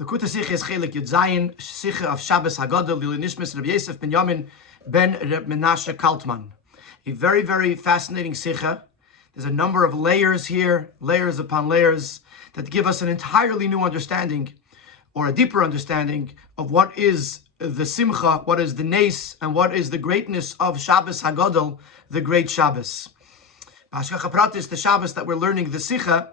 The Kuta Sicha is Chelek Yud Zayin, Sicha of Shabbos Hagadol, Lili Nishmas Rabbi Yosef ben Yamin ben Reb Menashe Kaltman. A very, very fascinating Sicha. There's a number of layers here, layers upon layers, that give us an entirely new understanding, or a deeper understanding, of what is the Simcha, what is the Nes, and what is the greatness of Shabbos Hagadol, the great Shabbos. Hashgacha Pratis, the Shabbos that we're learning the Sicha,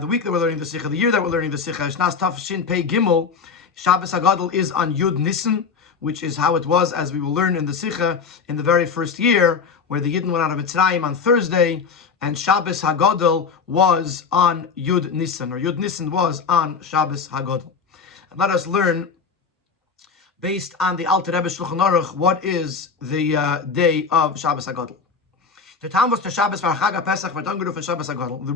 the week that we're learning the Sicha, the year that we're learning the Sicha, Shnas Tafshin Pei Gimel, Shabbos Hagadol is on Yud Nisan, which is how it was, as we will learn in the Sicha, in the very first year, where the Yidden went out of Mitzrayim on Thursday, and Shabbos Hagadol was on Yud Nisan, or Yud Nisan was on Shabbos Hagadol. And let us learn, based on the Alter Rebbe Shulchan Aruch, what is the day of Shabbos Hagadol. The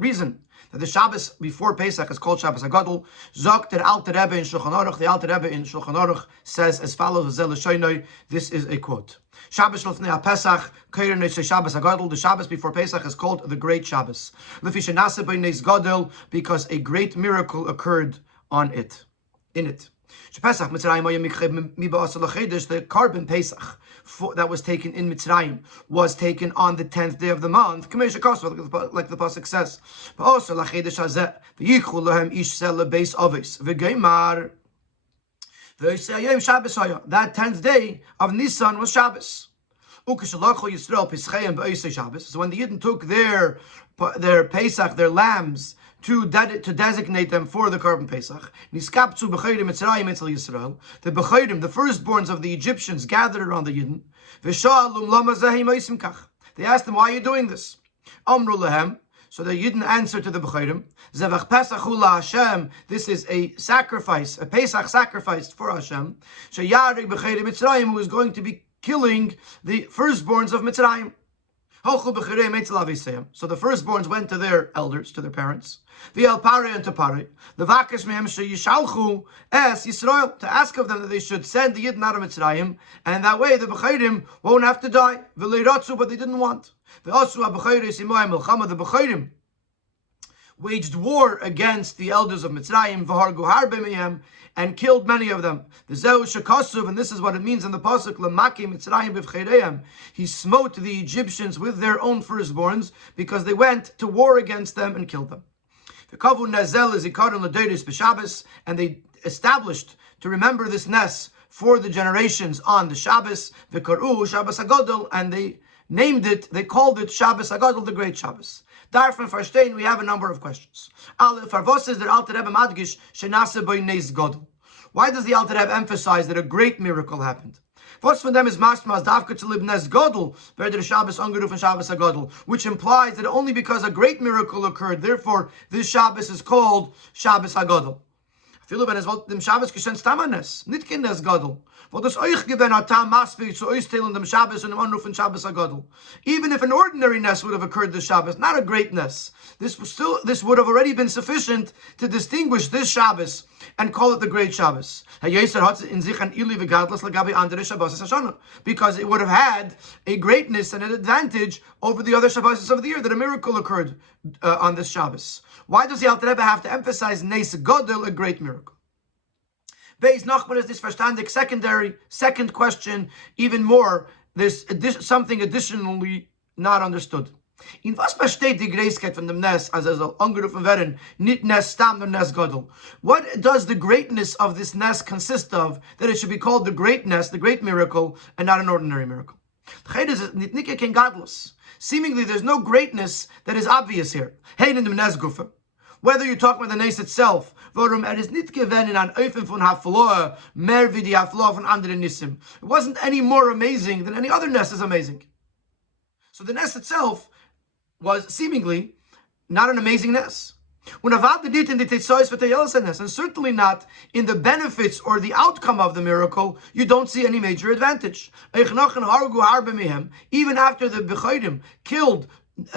reason that the Shabbos before Pesach is called Shabbos Hagadol, Zok der Alter Rebbe in Shulchan Aruch, the Alter Rebbe in Shulchan Aruch says as follows: this is a quote. Shabbos Lefnei Pesach, Shabbos Hagadol. The Shabbos before Pesach is called the Great Shabbos, because a great miracle occurred on it, in it. The carbon Pesach that was taken in Mitzrayim was taken on the 10th day of the month, like the pasuk says. That 10th day of Nisan was Shabbos. So when the Yidden took their Pesach, their lambs, to designate them for the Carbon Pesach, the Bechayrim, the firstborns of the Egyptians, gathered around the Yidden. They asked them, why are you doing this? So the Yidden answered to the Bechayrim, this is a sacrifice, a Pesach sacrifice for Hashem, who is going to be killing the firstborns of Mitzrayim. So the firstborns went to their elders, to their parents, and to Pare, to ask of them that they should send the Yidden out of Mitzrayim, and that way the Bechayrim won't have to die. But they didn't want. The Bechayrim waged war against the elders of Mitzrayim, and killed many of them. And this is what it means in the pasuk, he smote the Egyptians with their own firstborns, because they went to war against them and killed them. And they established to remember this Nes for the generations on the Shabbos, and they named it, they called it Shabbos Hagadol, the Great Shabbos. Darfan Farstein, we have a number of questions. Why does the Alter Rebbe emphasize that a great miracle happened? What's from them is Mashmas Davka to Lib Nes Godel, Verder Shabbos Ungeruf and Shabbos Hagadol, which implies that only because a great miracle occurred, therefore this Shabbos is called Shabbos Hagadol. Viele wenn es wollte dem Shabbos geschehen Stamanes, nicht kein Nes Godel. Wo das euch gewesen hat, Tam Maspik zu auszählen dem Shabbos und dem Anruf von Shabbos Hagadol. Even if an ordinary Nes would have occurred this Shabbos, not a great Nes, this would have already been sufficient to distinguish this Shabbos and call it the Great Shabbos. Because it would have had a greatness and an advantage over the other Shabbos of the year, that a miracle occurred on this Shabbos. Why does the Alter Rebbe have to emphasize Nes Godel, a great miracle? Beis Nachman is this verstandig second question, even more, there's something additionally not understood. In was besteht die Greiskeit von dem Nes, as soll angerufen werden, nicht Nes Stam, nur Nes Godel? What does the greatness of this Nes consist of, that it should be called the great Nes, the great miracle, and not an ordinary miracle? Seemingly, there's no greatness that is obvious here. Whether you're talking about the Nes itself, it wasn't any more amazing than any other Nes is amazing. So the Nes itself was seemingly not an amazing Nes. And certainly not in the benefits or the outcome of the miracle, you don't see any major advantage. Even after the Bechayrim killed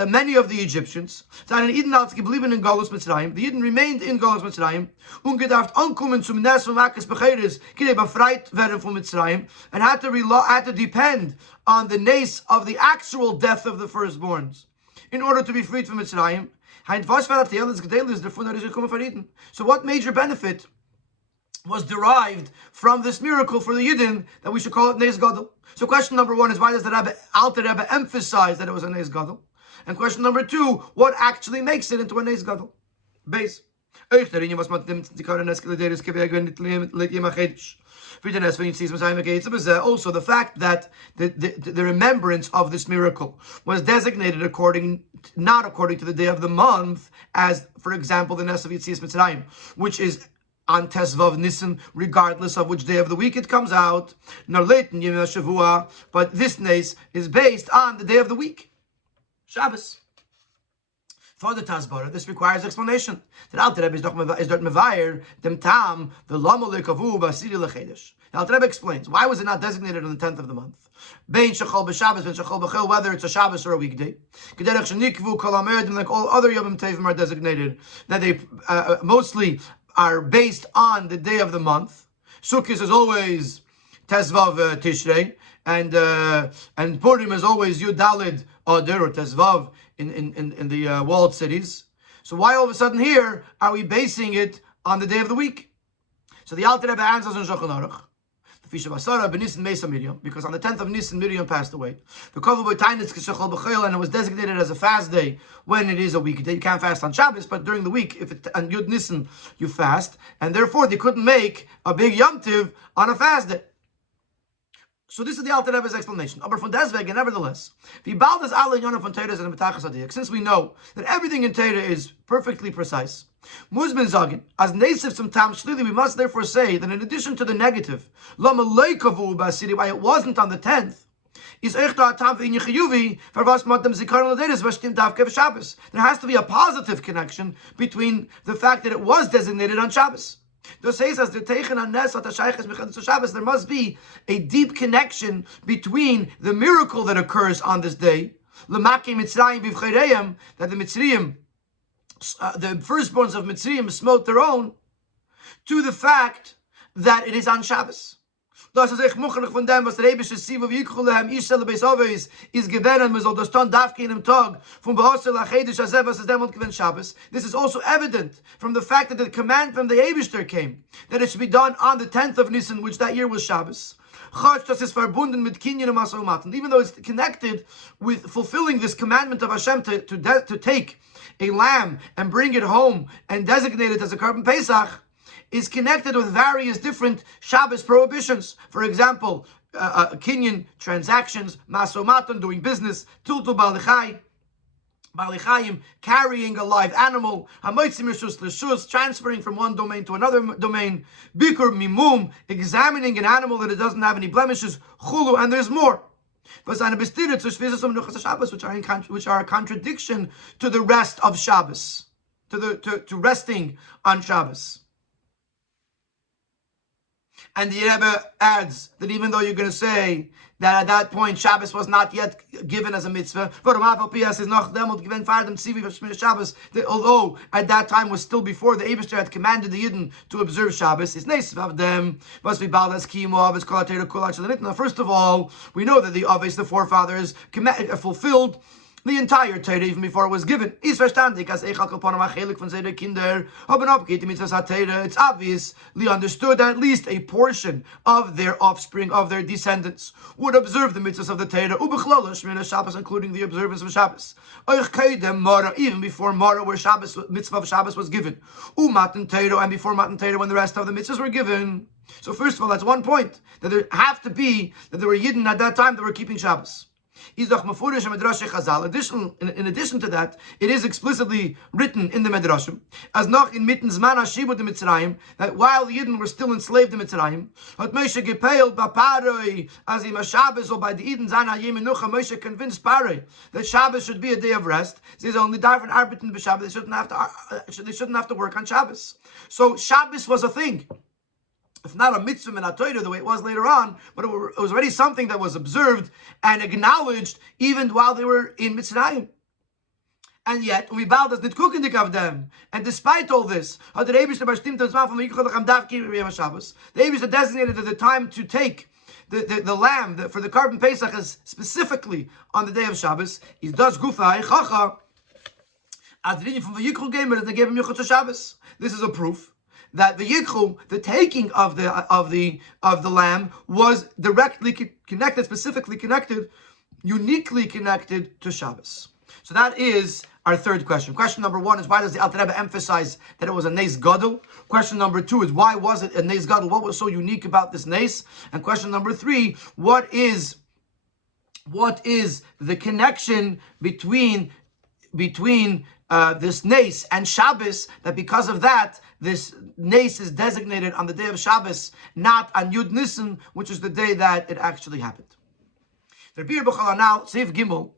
many of the Egyptians, the Yidden remained in Galus Mitzrayim, and had to depend on the Nes of the actual death of the firstborns in order to be freed from Mitzrayim. So what major benefit was derived from this miracle for the Yidden that we should call it Neis Gadol. So question number one is, why does the Alter Rebbe emphasize that it was a Neis Gadol? And question number two, what actually makes it into a Neis Gadol? Base. Also, the fact that the remembrance of this miracle was designated not according to the day of the month, as, for example, the Nes of Yetzias Mitzrayim, which is on Tesvav Nisan, regardless of which day of the week it comes out. But this Nes is based on the day of the week, Shabbos. For the Tazbara, this requires explanation. The Alter Rebbe is dort mevayer dem tam v'lama lekavu b'asiri lechedesh. The Alter Rebbe explains, why was it not designated on the 10th of the month? Bein shechol b'Shabbos, bein shechol b'chol, whether it's a Shabbos or a weekday. K'derech shenikvu kol hamerdim, like all other Yomim Tovim are designated, that they mostly are based on the day of the month. Sukkot is always Tezvav Tishrei, and Purim is always Yud Daled Adar or Tezvav in the walled cities. So why all of a sudden here are we basing it on the day of the week? So the Alter Rebbe answers in Shulchan Aruch, because on the 10th of Nisan, Miriam passed away. And it was designated as a fast day when it is a weekday. You can't fast on Shabbos, but during the week, if it on Yud Nisan, you fast. And therefore, they couldn't make a big Yom Tiv on a fast day. So this is the Alter Rebbe's explanation. Aber von deswegen, nevertheless, since we know that everything in Torah is perfectly precise, Muzmin Zagin, as Nesif some Tam Shlili, we must therefore say that in addition to the negative, why it wasn't on the 10th, there has to be a positive connection between the fact that it was designated on Shabbos. There must be a deep connection between the miracle that occurs on this day, that the Mitzrayim, the firstborns of Mitzrayim smote their own, to the fact that it is on Shabbos. Das ist echt muchrig von dem, was der Rebische Sivu v'yikchulehem ish sele beis Oveis is given, and man soll das tun darf gehen im Tag von Behosel Achedish Azev, was es demont given Shabbos. This is also evident from the fact that the command from the Eibishter came that it should be done on the 10th of Nisan, which that year was Shabbos. Das ist verbunden mit Kinyan und Masomaten, even though it's connected with fulfilling this commandment of Hashem to take a lamb and bring it home and designate it as a carbon Pesach, is connected with various different Shabbos prohibitions. For example, Kinyan transactions, Masomaton, doing business, Tultul Balichayim, carrying a live animal, Hamoitzim Rishus Lishus, transferring from one domain to another domain, Bikur Mimum, examining an animal that it doesn't have any blemishes, Chulu, and there's more. Which are a contradiction to the rest of Shabbos, to resting on Shabbos. And the Rebbe adds that even though you're going to say that at that point Shabbos was not yet given as a mitzvah, although at that time was still before the Eibishter had commanded the Yidden to observe Shabbos, now, first of all, we know that the Aves, the forefathers, fulfilled the entire Torah even before it was given. It's obviously understood that at least a portion of their offspring, of their descendants, would observe the mitzvahs of the Torah, including the observance of Shabbos. Even before Mara, where mitzvah of Shabbos was given. And before Matan Torah, when the rest of the mitzvahs were given. So first of all, that's one point, that there have to be, that there were Yidden at that time that were keeping Shabbos. In addition to that, it is explicitly written in the Medrashim, as noch in mitten Zman HaShibud de Mitzrayim, that while the Yidden were still enslaved in Mitzrayim, hat Moshe gepeiled by Paroi, as in Shabbos or by the Yidden Zan HaYim Menucha, Moshe convinced Paroi that Shabbos should be a day of rest. They only darfen arbeiten b'Shabbos. They shouldn't have to work on Shabbos. So Shabbos was a thing. If not a mitzvah in Torah the way it was later on, but it was already something that was observed and acknowledged even while they were in Mitzrayim. And yet, we bowed as nit kukendik of them. And despite all this, the Eibishter designated at the time to take the lamb for the carbon Pesach is specifically on the day of Shabbos. He does gufa chacha. As the from the Yikul gamer that they gave him Yuchot Shabbos. This is a proof that the yikhu, the taking of the lamb, was directly connected, specifically connected, uniquely connected to Shabbos. So that is our third question. Question number one is, why does the Alter Rebbe emphasize that it was a Nes Gadol? Question number two is, why was it a Nes Gadol? What was so unique about this Nes? And question number three, what is the connection between this Nes and Shabbos, that because of that, this Nes is designated on the day of Shabbos, not on Yud Nisan, which is the day that it actually happened. The Biur B'Chala now, Seif Gimel,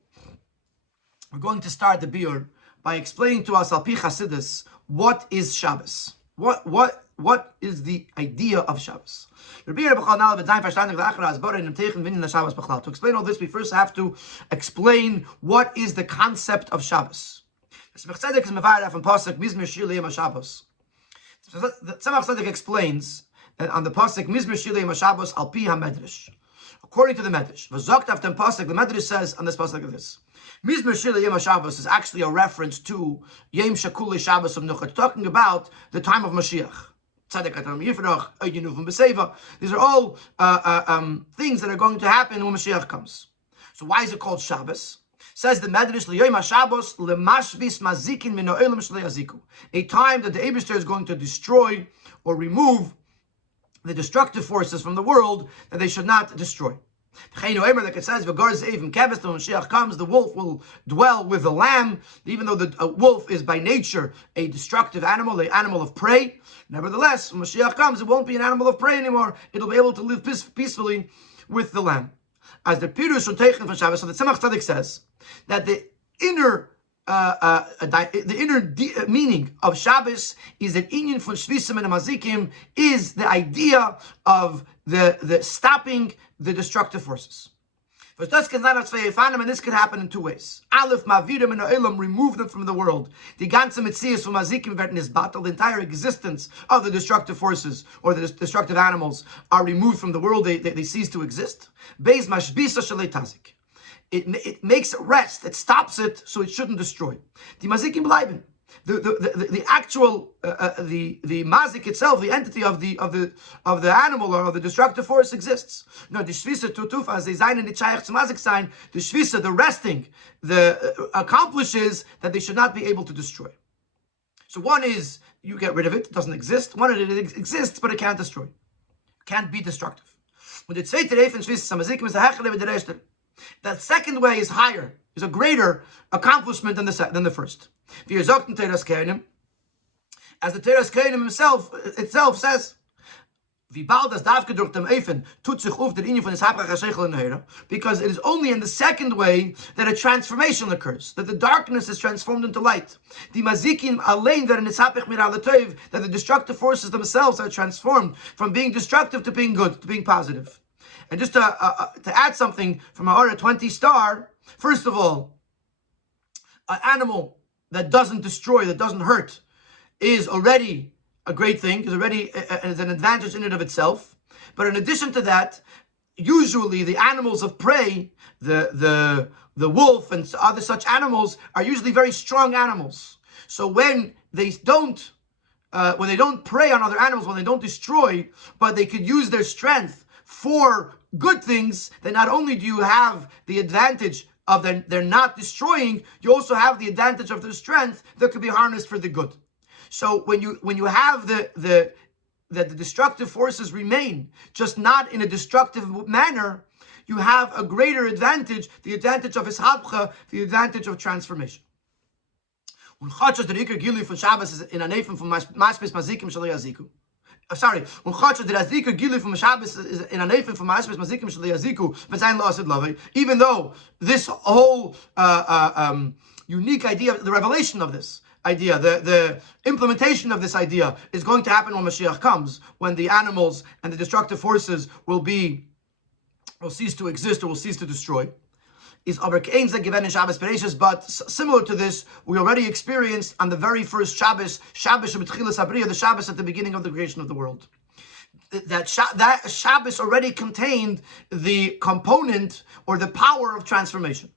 we're going to start the Biur by explaining to us, Al Pi Chasidus, what is Shabbos? What is the idea of Shabbos? To explain all this, we first have to explain what is the concept of Shabbos. The Tzemach Tzedek explains that on the pasuk Mizmor Shilei Shabbos Al Pi HaMedrash, according to the Medrash, V'zokt after pasuk, the Medrash says on this pasuk like this: Mizmor Shilei Shabbos is actually a reference to Yom Shekule Shabbos of Nuchat, talking about the time of Mashiach. These are all things that are going to happen when Mashiach comes. So why is it called Shabbos? Says the Medrash, Shabbos lemashvis mazikin min ha'olam shelo yaziku, a time that the Eibishter is going to destroy or remove the destructive forces from the world that they should not destroy. Like it says, when Mashiach comes, the wolf will dwell with the lamb, even though the wolf is by nature a destructive animal, an animal of prey. Nevertheless, when Mashiach comes, it won't be an animal of prey anymore. It'll be able to live peacefully with the lamb. As the Pirush on Teichen from Shabbos, so the Tzemach Tzedek says that the inner meaning of Shabbos is that inyan von Shvisim and Mazikim is the idea of the stopping the destructive forces. And this could happen in two ways. Aleph, mavirim and olam, remove them from the world. The ganze Metzius from Mazikim werden is battle. The entire existence of the destructive forces or the destructive animals are removed from the world. They cease to exist. Beis mashbisa shalei tazik. It makes it rest. It stops it so it shouldn't destroy. The Mazikim bleiben. The actual the mazik itself, the entity of the animal or of the destructive force exists. No, the shvisa tutufa, as they zayin in the chayach mazik sign, the shvisa, the resting, accomplishes that they should not be able to destroy. So one is you get rid of it, it doesn't exist. One, it exists, but it can't destroy, can't be destructive. When the zweite reif in shvisa mazikim is the hechele with the rester. That second way is higher, is a greater accomplishment than the first. As the Teras Kohanim itself says, because it is only in the second way that a transformation occurs, that the darkness is transformed into light. That the destructive forces themselves are transformed from being destructive to being good, to being positive. And just to add something from our 20 star, first of all, an animal that doesn't destroy, that doesn't hurt, is already a great thing, is an advantage in and of itself. But in addition to that, usually the animals of prey, the wolf and other such animals, are usually very strong animals. So when they don't prey on other animals, when they don't destroy, but they could use their strength for good things, then not only do you have the advantage of they're not destroying, you also have the advantage of their strength that could be harnessed for the good. So when you have the destructive forces remain, just not in a destructive manner, you have a greater advantage, the advantage of Hishabcha, the advantage of transformation. Sorry, even though this whole unique idea, the revelation of this idea, the implementation of this idea is going to happen when Mashiach comes, when the animals and the destructive forces will cease to exist or will cease to destroy. Is aber kein given in Shabbos Bereshis, but similar to this, we already experienced on the very first Shabbos B'tchilas Habriya, the Shabbos at the beginning of the creation of the world. That Shabbos already contained the component or the power of transformation.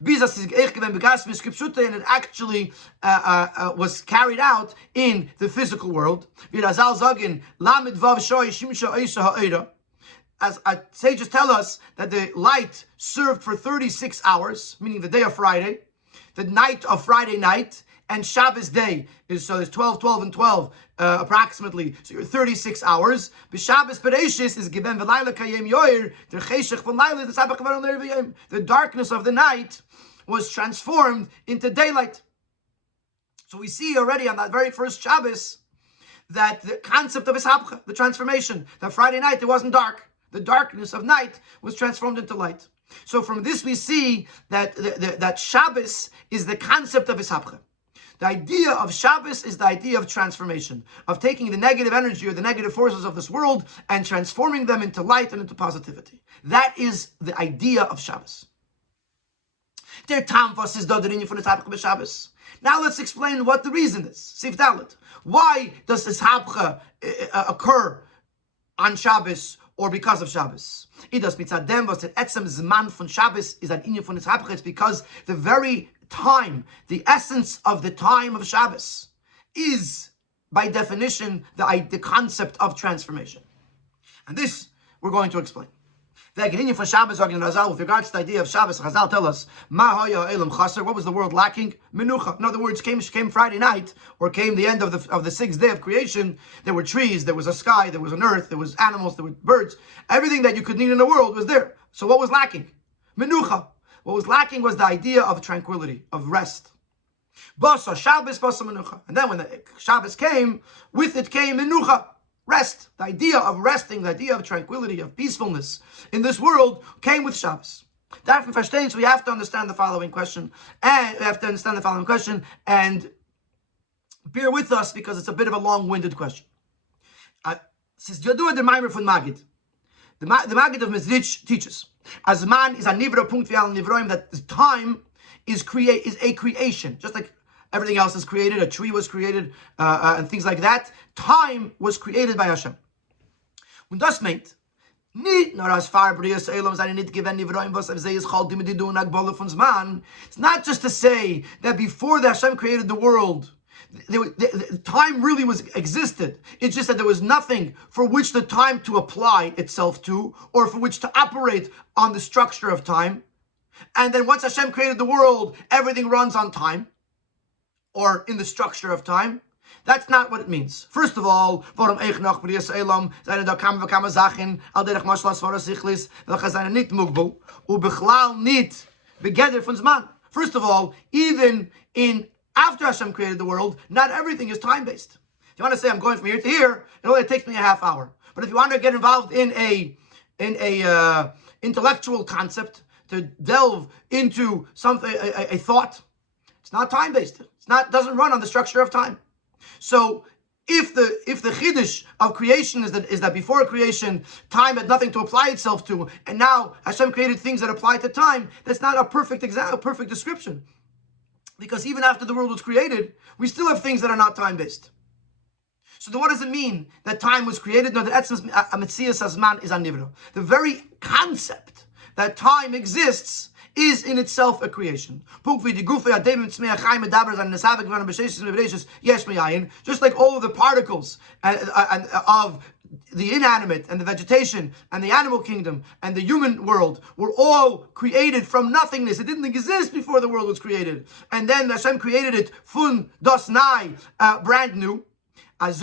And it actually was carried out in the physical world. As our sages tell us that the light served for 36 hours, meaning the day of Friday, the night of Friday night, and Shabbos day is, so there's 12, 12, and 12 approximately, so you're 36 hours. B'Shabbos Bereshis is given v'layla kayem yoyer, the cheshech von layla, the sabach k'varon l'erevayim. The darkness of the night was transformed into daylight. So we see already on that very first Shabbos that the concept of ishapcha, the transformation, that Friday night it wasn't dark. The darkness of night was transformed into light. So from this we see that that Shabbos is the concept of ishapcha. The idea of Shabbos is the idea of transformation, of taking the negative energy or the negative forces of this world and transforming them into light and into positivity. That is the idea of Shabbos. Now let's explain what the reason is. Sif Dalet. Why does this hapcha occur on Shabbos or because of Shabbos? It's because the very time, the essence of the time of Shabbos is, by definition, the concept of transformation. And this we're going to explain. With regards to the idea of Shabbos, Chazal tell us, what was the world lacking? Menucha. In other words, came Friday night, or came the end of the sixth day of creation, there were trees, there was a sky, there was an earth, there was animals, there were birds. Everything that you could need in the world was there. So what was lacking? Menucha. What was lacking was the idea of tranquility, of rest. Basa Shabbos, basa menucha. And then when the Shabbos came, with it came menucha, rest. The idea of resting, the idea of tranquility, of peacefulness in this world came with Shabbos. Davon verstehen, so we have to understand the following question, and bear with us because it's a bit of a long-winded question. Since Yadua the Maimer von Magid, the Magid of Mezrich teaches, as man is a nivra punkt v'al nivroim, that time is a creation, just like everything else is created. A tree was created, and things like that. Time was created by Hashem. Und das meint, nicht nur as far Brias Elam seine nicht gewen nivroim was ze is called dimedidu nagbala von zman. It's not just to say that before the Hashem created the world, the time really existed. It's just that there was nothing for which the time to apply itself to, or for which to operate on the structure of time. And then once Hashem created the world, everything runs on time, or in the structure of time. That's not what it means. First of all, first of all, even after Hashem created the world, not everything is time-based. If you want to say I'm going from here to here, it only takes me a half hour. But if you want to get involved in a intellectual concept, to delve into something, a thought, it's not time-based. Doesn't run on the structure of time. So if the chiddush of creation is that before creation, time had nothing to apply itself to, and now Hashem created things that apply to time, that's not a perfect description. Because even after the world was created, we still have things that are not time-based. So then what does it mean that time was created? No, the etzem ametzias hazman is anivra. The very concept that time exists is in itself a creation. Just like all of the particles of the inanimate and the vegetation and the animal kingdom and the human world were all created from nothingness. It didn't exist before the world was created. And then Hashem created it fun das nai, brand new. So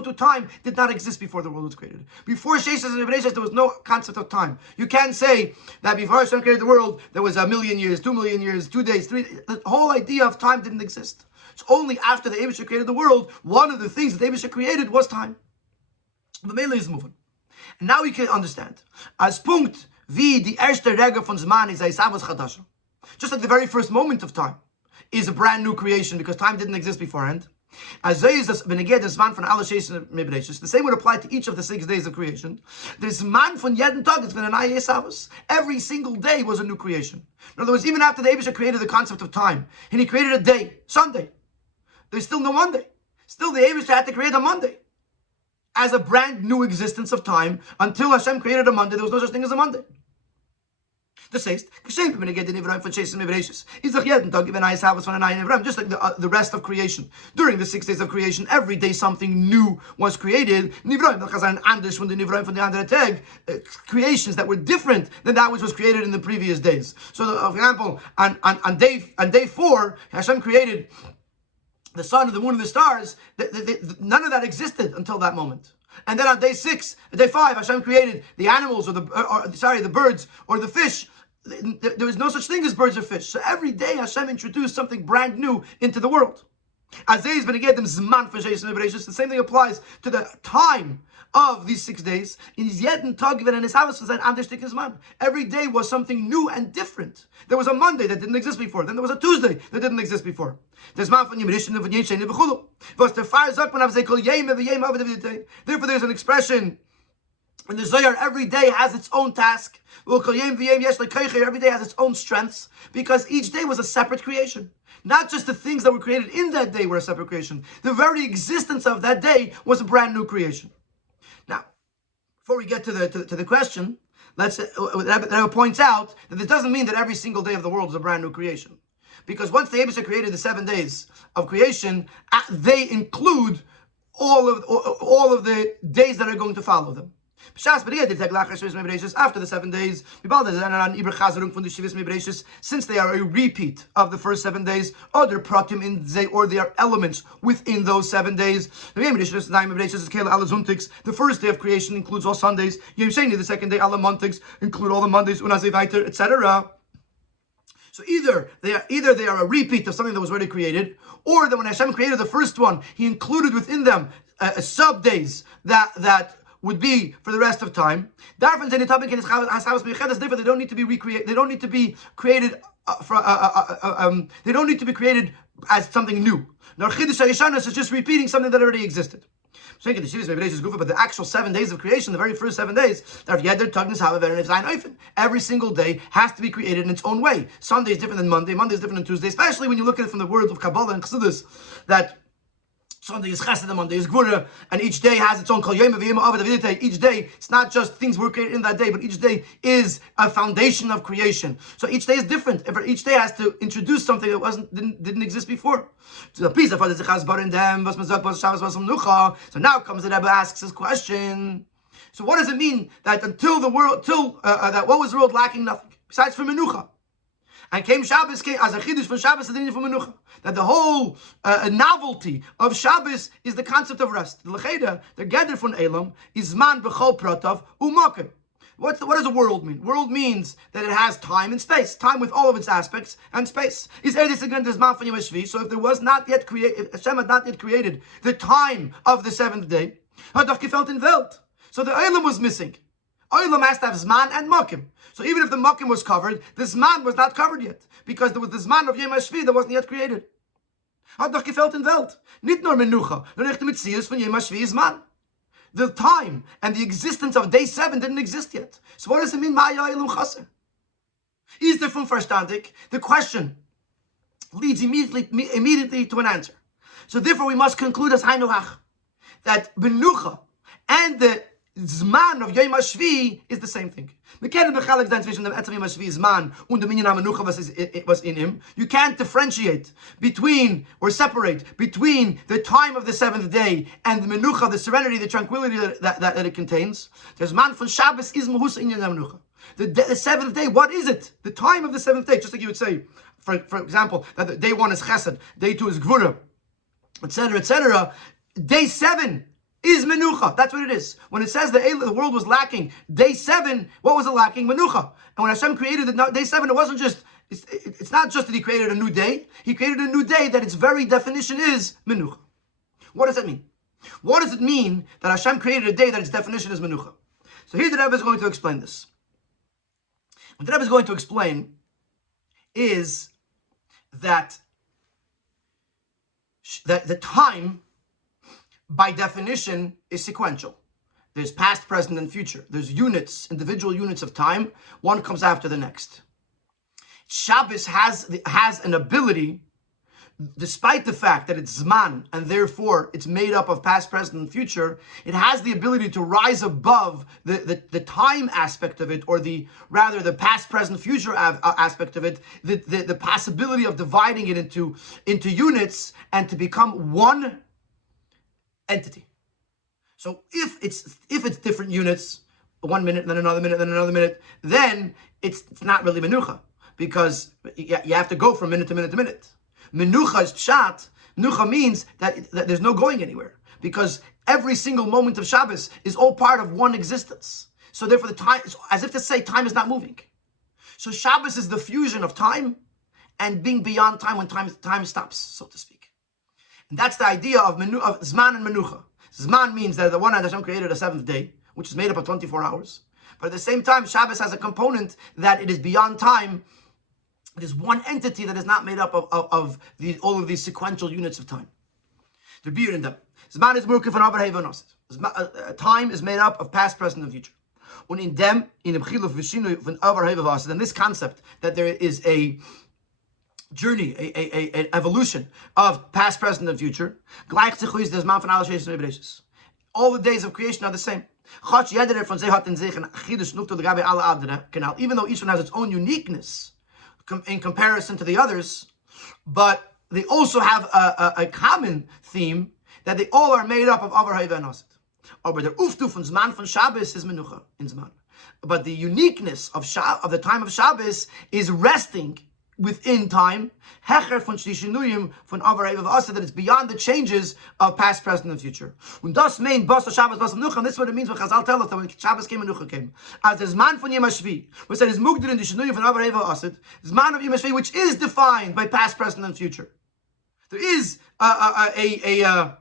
too time did not exist before the world was created. Before Sheshes and Bereshis, there was no concept of time. You can't say that before Hashem created the world, there was 1,000,000 years, 2,000,000 years, 2 days, 3 days. The whole idea of time didn't exist. It's only after the Eibusher created the world, one of the things that the Eibusher created was time. The Mele is moving. And now we can understand. As punkt, wie die erste Regel von Zman is Shabbos Hagadol. Just like the very first moment of time is a brand new creation because time didn't exist beforehand. The same would apply to each of the 6 days of creation. This man von jeden Tag, it's been an Shabbos. Every single day was a new creation. In other words, even after the Eibusher created the concept of time, and he created a day, Sunday, there's still no Monday. Still, the Eibusher had to create a Monday as a brand new existence of time. Until Hashem created a Monday, there was no such thing as a Monday. Das heißt, geschehen wenn get in Nivraim von Chasing Mibracious. Is doch jeden Tag even nice Shabbos von a Nivraim, just like the rest of creation. During the 6 days of creation, every day something new was created. Nivraim, das ein anders von the Nivraim von the andere Tag, creations that were different than that which was created in the previous days. So, for example, on day 4, Hashem created the sun and the moon and the stars. None of that existed until that moment. And then on day 5, Hashem created the animals or the birds or the fish. There was no such thing as birds or fish. So every day Hashem introduced something brand new into the world. The same thing applies to the time of these 6 days. Every day was something new and different. There was a Monday that didn't exist before. Then there was a Tuesday that didn't exist before. Therefore, there's an expression in the Zohar, every day has its own task. Every day has its own strengths, because each day was a separate creation. Not just the things that were created in that day were a separate creation. The very existence of that day was a brand new creation. Now, before we get to the question, Rabbi points out that it doesn't mean that every single day of the world is a brand new creation. Because once the Eibusher created the 7 days of creation, they include all of the days that are going to follow them. After the 7 days, since they are a repeat of the first 7 days, or they are elements within those 7 days. The first day of creation includes all Sundays. The second day, all Montags, include all the Mondays, etc. So either they are a repeat of something that was already created, or that when Hashem created the first one, He included within them sub days that would be for the rest of time. They don't need to be recreated. They don't need to be created they don't need to be created as something new. It's just repeating something that already existed. But the actual 7 days of creation, the very first 7 days, every single day has to be created in its own way. Sunday is different than Monday. Monday is different than Tuesday. Especially when you look at it from the world of Kabbalah and Chassidus, that Sunday is Chesed, Monday is Gourarie, and each day has its own Kol Yom V'Yom Avad Aviditei. Each day, it's not just things were created in that day, but each day is a foundation of creation. So each day is different. Each day has to introduce something that didn't exist before. So now comes the Rebbe asks his question. So what does it mean that until that what was the world lacking? Nothing besides for Menucha? And came Shabbos, as a Chiddush for Shabbos, and then for Menucha. That the whole novelty of Shabbos is the concept of rest. The Lecheda, the Geder von Elam, is man b'chol pratav u'makim. What does a world mean? World means that it has time and space. Time with all of its aspects and space. So if there was not yet created, if Hashem had not yet created the time of the 7th day, so the Elam was missing. Olam has to have Zman and Makim. So even if the Makim was covered, the Zman was not covered yet, because there was the Zman of Yom HaShvi that wasn't yet created. Hat doch gefällt in Welt. Nicht nur Menucha, nur nicht mit Zius von Yom HaShvi Zman. The time and the existence of day 7 didn't exist yet. So what does it mean, Ma'ya Elam Chaser? Is there from verstandig? The question leads immediately to an answer. So therefore we must conclude as Hainuach that Menucha and the Zman of Yom HaShvi is the same thing. You can't differentiate between or separate between the time of the 7th day and the Menucha, the serenity, the tranquility that it contains. There's man von Shabbos is Mehusa in Menucha. The 7th day, what is it? The time of the 7th day, just like you would say, for example, that day 1 is Chesed, day 2 is Gourarie, etc., etc. Day 7 is Menucha. That's what it is. When it says the world was lacking day 7, what was it lacking? Menucha. And when Hashem created the day 7, it wasn't just, it's not just that He created a new day. He created a new day that its very definition is Menucha. What does that mean? What does it mean that Hashem created a day that its definition is Menucha? So here the Rebbe is going to explain this. What the Rebbe is going to explain is that the time, by definition, is sequential. There's past, present, and future. There's units, individual units of time. One comes after the next. Shabbos has an ability despite the fact that it's Zman, and therefore it's made up of past, present, and future, it has the ability to rise above the time aspect of it, or the past, present, future aspect of it, the possibility of dividing it into units and to become one entity. So if it's different units, 1 minute, then another minute, then another minute, then it's not really menucha, because you have to go from minute to minute to minute. Menucha is pshat. Menucha means that there's no going anywhere, because every single moment of Shabbos is all part of one existence. So therefore the time, as if to say, time is not moving. So Shabbos is the fusion of time and being beyond time when time stops, so to speak. And that's the idea of Zman and Menucha. Zman means that the one hand Hashem created a seventh day, which is made up of 24 hours. But at the same time, Shabbos has a component that it is beyond time. It is one entity that is not made up of all of these sequential units of time. The beer in them. Zman is murkif and avar. Time is made up of past, present, and future. And in them, in the chiluf v'shinu von avar, and this concept that there is a journey, an evolution of past, present, and future. All the days of creation are the same. Even though each one has its own uniqueness in comparison to the others, but they also have a common theme, that they all are made up of Avar Haiva and Asid. But the Uftu von Zman von Shabbos is Menucha in Zman. But the uniqueness of the time of Shabbos is resting within time, Hecher von Shlishinuyim von Avar Haiva Asid, that it's beyond the changes of past, present, and future. Und das meint Bas Shabbos Bas Menucha, and this is what it means when Chazal tell us that when Shabbos came, Menucha came. As the Zman von Yom HaShvi, which said is Mugdir in the Shinuyim von Avar Haiva Asid, Zman of Yom HaShvi, which is defined by past, present, and future. There is a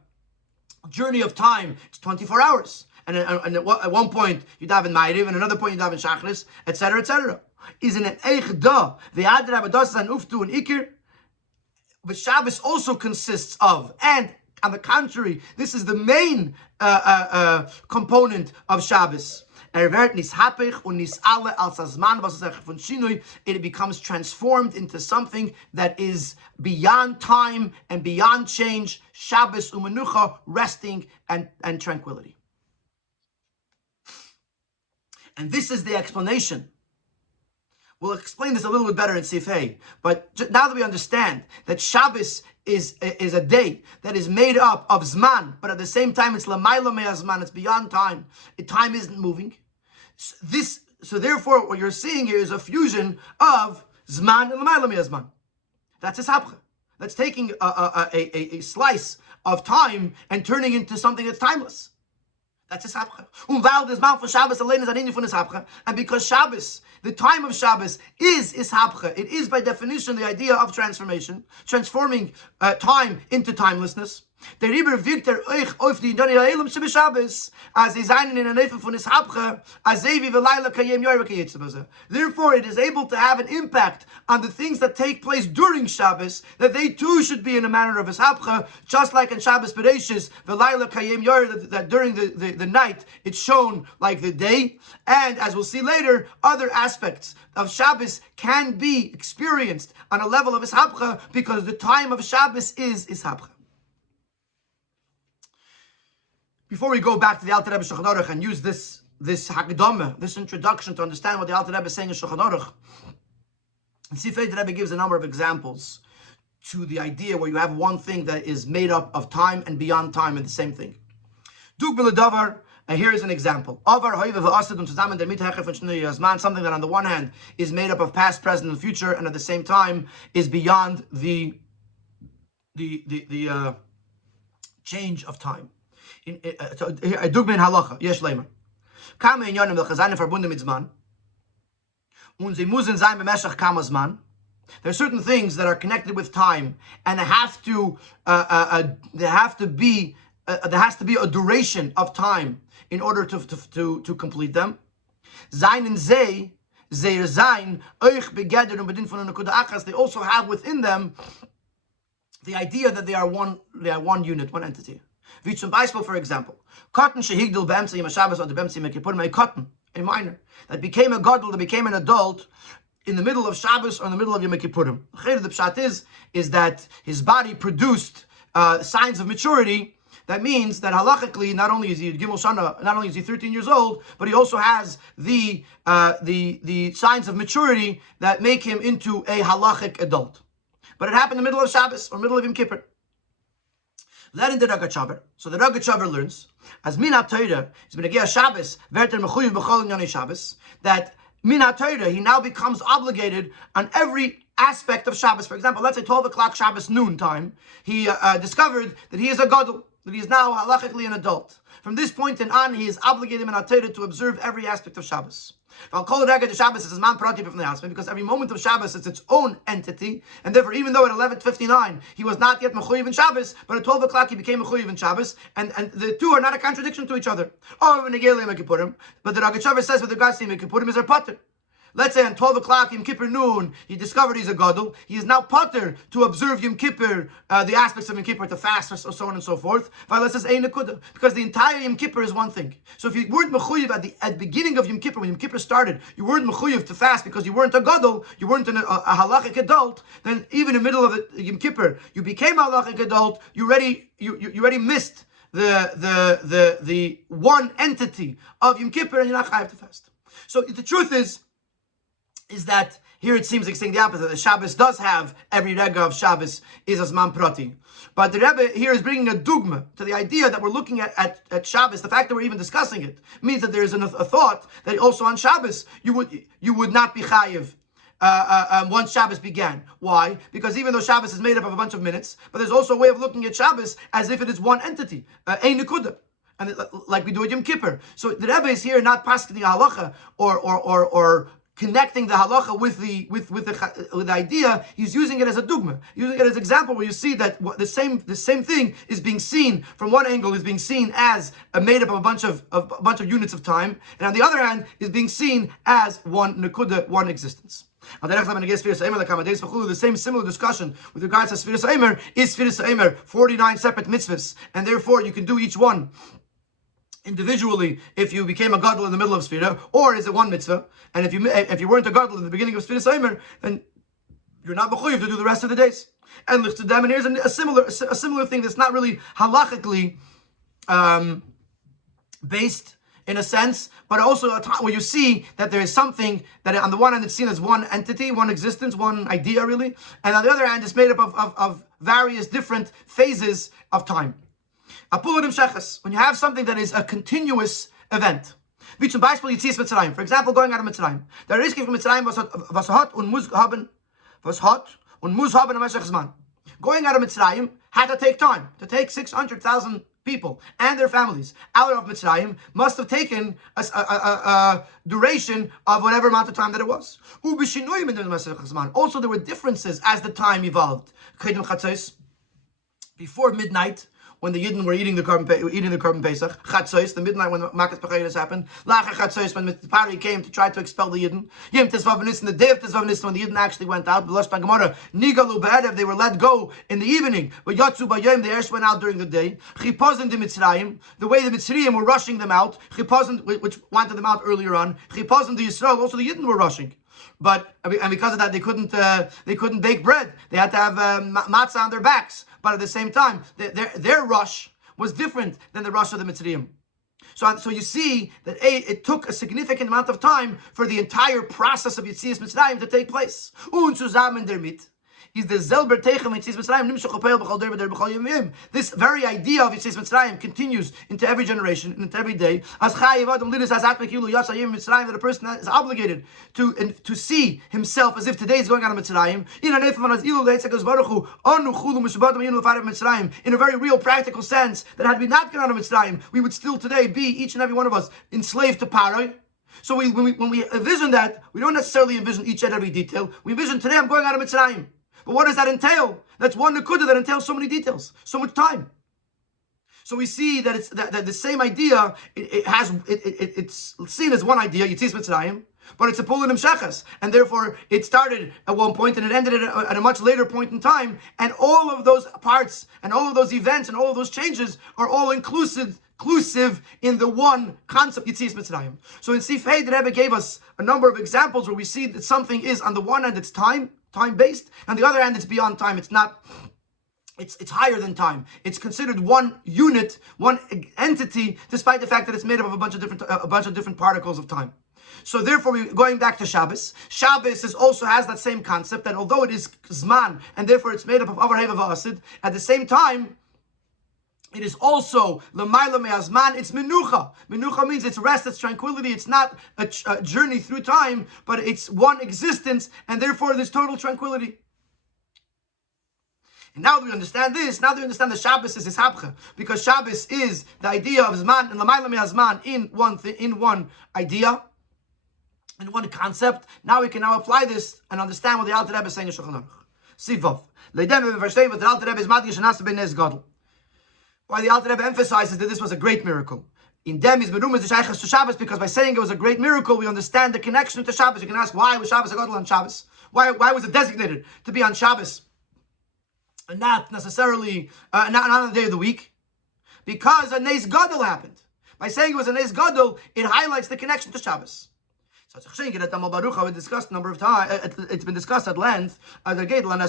journey of time. It's 24 hours. And at one point you daven Ma'ariv, and another point you daven Shachris, etc., etc. Is in an Eichda, the Adra Badas and Uftu and Ikir. But Shabbos also consists of, and on the contrary, this is the main component of Shabbos. It becomes transformed into something that is beyond time and beyond change. Shabbos umenucha, resting and tranquility. And this is the explanation. We'll explain this a little bit better in Sifei. But now that we understand that Shabbos is a day that is made up of Zman, but at the same time it's Lamaila Mea Zman, it's beyond time. Time isn't moving. So therefore, what you're seeing here is a fusion of Zman and Lamaila Mea Zman. That's Hishapcha. That's taking a slice of time and turning into something that's timeless. That's Hishapcha. And because Shabbos, the time of Shabbos is Hishapcha, it is by definition the idea of transformation, transforming time into timelessness. Der Rebbe wirkt euch auf die Dani Ha'elam Shebe Shabbos, as sie seinen in der Nefe von Hishapcha, as Zevi v'Laila Kayem Yoyva Kayetzabaza. Therefore, it is able to have an impact on the things that take place during Shabbos, that they too should be in a manner of Hishapcha, just like in Shabbos Bereshis, v'Laila Kayem Yoyva, that during the night it's shown like the day, and as we'll see later, other aspects of Shabbos can be experienced on a level of Hishapcha, because the time of Shabbos is Hishapcha. Before we go back to the Alter Rebbe Shulchan Aruch and use this Hakdama, this introduction to understand what the Alter Rebbe is saying in Shulchan Aruch, Sifei the Rebbe gives a number of examples to the idea where you have one thing that is made up of time and beyond time in the same thing. Dug b'ledavar, and here is an example. Avar hoive v'asid zusammen der mit hecher von shnei yazman, something that on the one hand is made up of past, present, and future, and at the same time is beyond the change of time. Dugmen halacha, yesh leimer. Kama inyanim del chazayim verbunden mit Zman. Und sie müssen sein b'meshach kama Zman. There are certain things that are connected with time, and there has to be a duration of time in order to complete them. Zayin zei zayin euch begeder und bedin von nekuda achas. They also have within them the idea that they are one unit, one entity. Wie zum Beispiel, for example, cotton shehigdil be'emtzei Shabbos or the be'emtzei Kippurim, a cotton, a minor, that became a gadol, that became an adult in the middle of Shabbos or in the middle of Yom Kippurim. The pshat is that his body produced signs of maturity. That means that halachically, not only is he Gimel Shana, not only is he 13 years old, but he also has the signs of maturity that make him into a halachic adult. But it happened in the middle of Shabbos or middle of Yom Kippur. Then in the Ragachaver, so the Ragachaver learns as Min HaTorah is B'negei Shabbos Verter Mechuyev B'chol Inyanei Shabbos, that Min HaTorah, he now becomes obligated on every aspect of Shabbos. For example, let's say 12 o'clock Shabbos noon time, he discovered that he is a gadol, that he is now halachically an adult. From this point on, he is obligated Min HaTorah to observe every aspect of Shabbos. Because every moment of Shabbos is its own entity, and therefore, even though at 11:59 he was not yet mechuyev in Shabbos, but at 12 o'clock he became mechuyev in Shabbos, and the two are not a contradiction to each other. But the Ragachaver says with regards to Yom Kippurim is a pater. Let's say on 12 o'clock Yom Kippur noon, he discovered he's a gadol. He is now pater to observe Yom Kippur, the aspects of Yom Kippur, to fast, so on and so forth. Because the entire Yom Kippur is one thing. So if you weren't mechuyev at the beginning of Yom Kippur, when Yom Kippur started, you weren't mechuyev to fast because you weren't a gadol, you weren't a halachic adult, then even in the middle of Yom Kippur, you became a halachic adult, you already missed the one entity of Yom Kippur, and you're not chayav to fast. So the truth is that here it seems like saying the opposite. The Shabbos does have every rega of Shabbos is Azman Prati. But the Rebbe here is bringing a dogma to the idea that we're looking at Shabbos. The fact that we're even discussing it means that there is a thought that also on Shabbos you would not be chayiv once Shabbos began. Why? Because even though Shabbos is made up of a bunch of minutes, but there's also a way of looking at Shabbos as if it is one entity, ein nekuda. And like we do at Yom Kippur. So the Rebbe is here not passing the halacha or connecting the halacha with the idea. He's using it as a dogma, using it as an example where you see that the same thing is being seen from one angle, is being seen as made up of a bunch of units of time, and on the other hand is being seen as one nekuda, one existence. The same similar discussion with regards to Sfiras Eimer is Sfiras Eimer 49 separate mitzvahs, and therefore you can do each one individually if you became a gadol in the middle of Sfira, or is it one mitzvah? And if you weren't a gadol in the beginning of Sfiras Eimer, then you're not mechuyev to do the rest of the days. And here's a similar thing that's not really halachically based in a sense, but also a time where you see that there is something that on the one hand it's seen as one entity, one existence, one idea really, and on the other hand it's made up of various different phases of time. When you have something that is a continuous event. For example, going out of Mitzrayim. Der Riske from Mitzrayim was hot und muss haben. Going out of Mitzrayim had to take time. To take 600,000 people and their families out of Mitzrayim must have taken a duration of whatever amount of time that it was. Also, there were differences as the time evolved. Before midnight, when the Yidden were eating the Korban Pesach, Chatzos, the midnight when Makas Pecheres happened, Lacha Chatzos, when Mr. Pari came to try to expel the Yidden, Yom Tesvav Nissen, the day of Tesvav Nissen, when the Yidden actually went out, B'Losh Gemara, Nigalu B'Erev, they were let go in the evening, but Yatzu B'Yom, the Eresh went out during the day, Chipazim the Mitzrayim, the way the Mitzrayim were rushing them out, Chipazim, which wanted them out earlier on, Chipazim the Yisrael, also the Yidden were rushing. But and because of that, they couldn't bake bread. They had to have matzah on their backs. But at the same time, their rush was different than the rush of the Mitzrayim. So you see that it took a significant amount of time for the entire process of Yetzias Mitzrayim to take place. Und zusammen damit is the Zelber Techem Yetzias Mitzrayim nimshach opel b'chol der b'chol yomim. This very idea of Yetzias Mitzrayim continues into every generation, into every day. As chayiv adam lidus as atmek yilu yatsa yom Mitzrayim, that a person is obligated to see himself as if today is going out of Mitzrayim. In a very real, practical sense, that had we not gone out of Mitzrayim, we would still today be, each and every one of us, enslaved to Paroi. So when we envision that, we don't necessarily envision each and every detail. We envision today I'm going out of Mitzrayim. But what does that entail? That's one nekuda that entails so many details, so much time. So we see that it's that the same idea. It's seen as one idea, Yetzias Mitzrayim, but it's a pull in Shechas, and therefore it started at one point and it ended at a much later point in time. And all of those parts and all of those events and all of those changes are all inclusive inclusive in the one concept, Yetzias Mitzrayim. So in Sif Hey, the Rebbe gave us a number of examples where we see that something is, on the one hand, it's time-based, and the other hand, it's beyond time. It's not, it's higher than time. It's considered one unit, one entity, despite the fact that it's made up of a bunch of different particles of time. So therefore, going back to Shabbos, Shabbos also has that same concept, that although it is Zman, and therefore it's made up of Avar Heva V'Asid, at the same time, it is also L'mayla Me'azman, it's Menucha. Menucha means it's rest, it's tranquility, it's not a journey through time, but it's one existence, and therefore there's total tranquility. And now that we understand this, now that we understand that Shabbos is Hishapcha, because Shabbos is the idea of Zman and L'mayla Me'azman in one idea, in one concept. Now we can now apply this and understand what the Alter Rebbe is saying in Shulchan Aruch. Sivav. Leidem we verstehen what the Alter Rebbe is madgish and has been Nes Gadol. Why the Alter Rebbe emphasizes that this was a great miracle. In dem is merumas the shaychus to Shabbos, because by saying it was a great miracle, we understand the connection to Shabbos. You can ask, why was Shabbos Hagadol on Shabbos? Why was it designated to be on Shabbos and not necessarily not on the day of the week? Because a Nes Gadol happened. By saying it was a Nes Gadol, it highlights the connection to Shabbos. So we discussed a number of times. It's been discussed at length. The greatness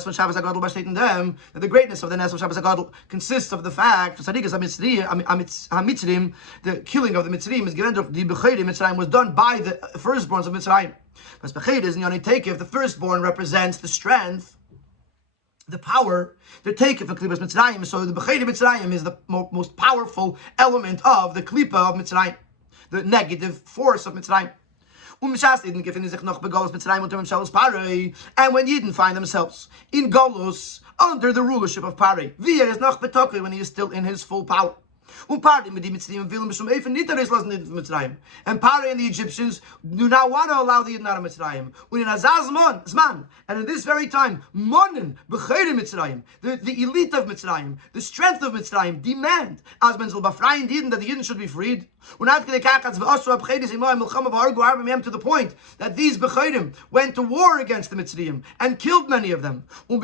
of the Nes of Shabbos Hagadol consists of the fact the killing of the Mitzrayim is given. The Bechayrim Mitzrayim was done by the firstborns of Mitzrayim. The firstborn represents the strength, the power, the takeoff of Klippas Mitzrayim. So the Bechayrim Mitzrayim is the most powerful element of the Klippa of Mitzrayim, the negative force of Mitzrayim. And when Yidden find themselves in Golus under the rulership of Parei, when he is still in his full power. And Parei and the Egyptians do not want to allow the Yidden out of Mitzrayim. And in this very time, the elite of Mitzrayim, the strength of Mitzrayim, demand that the Yidden should be freed. To the point that these Bechayrim went to war against the Mitzrayim and killed many of them. At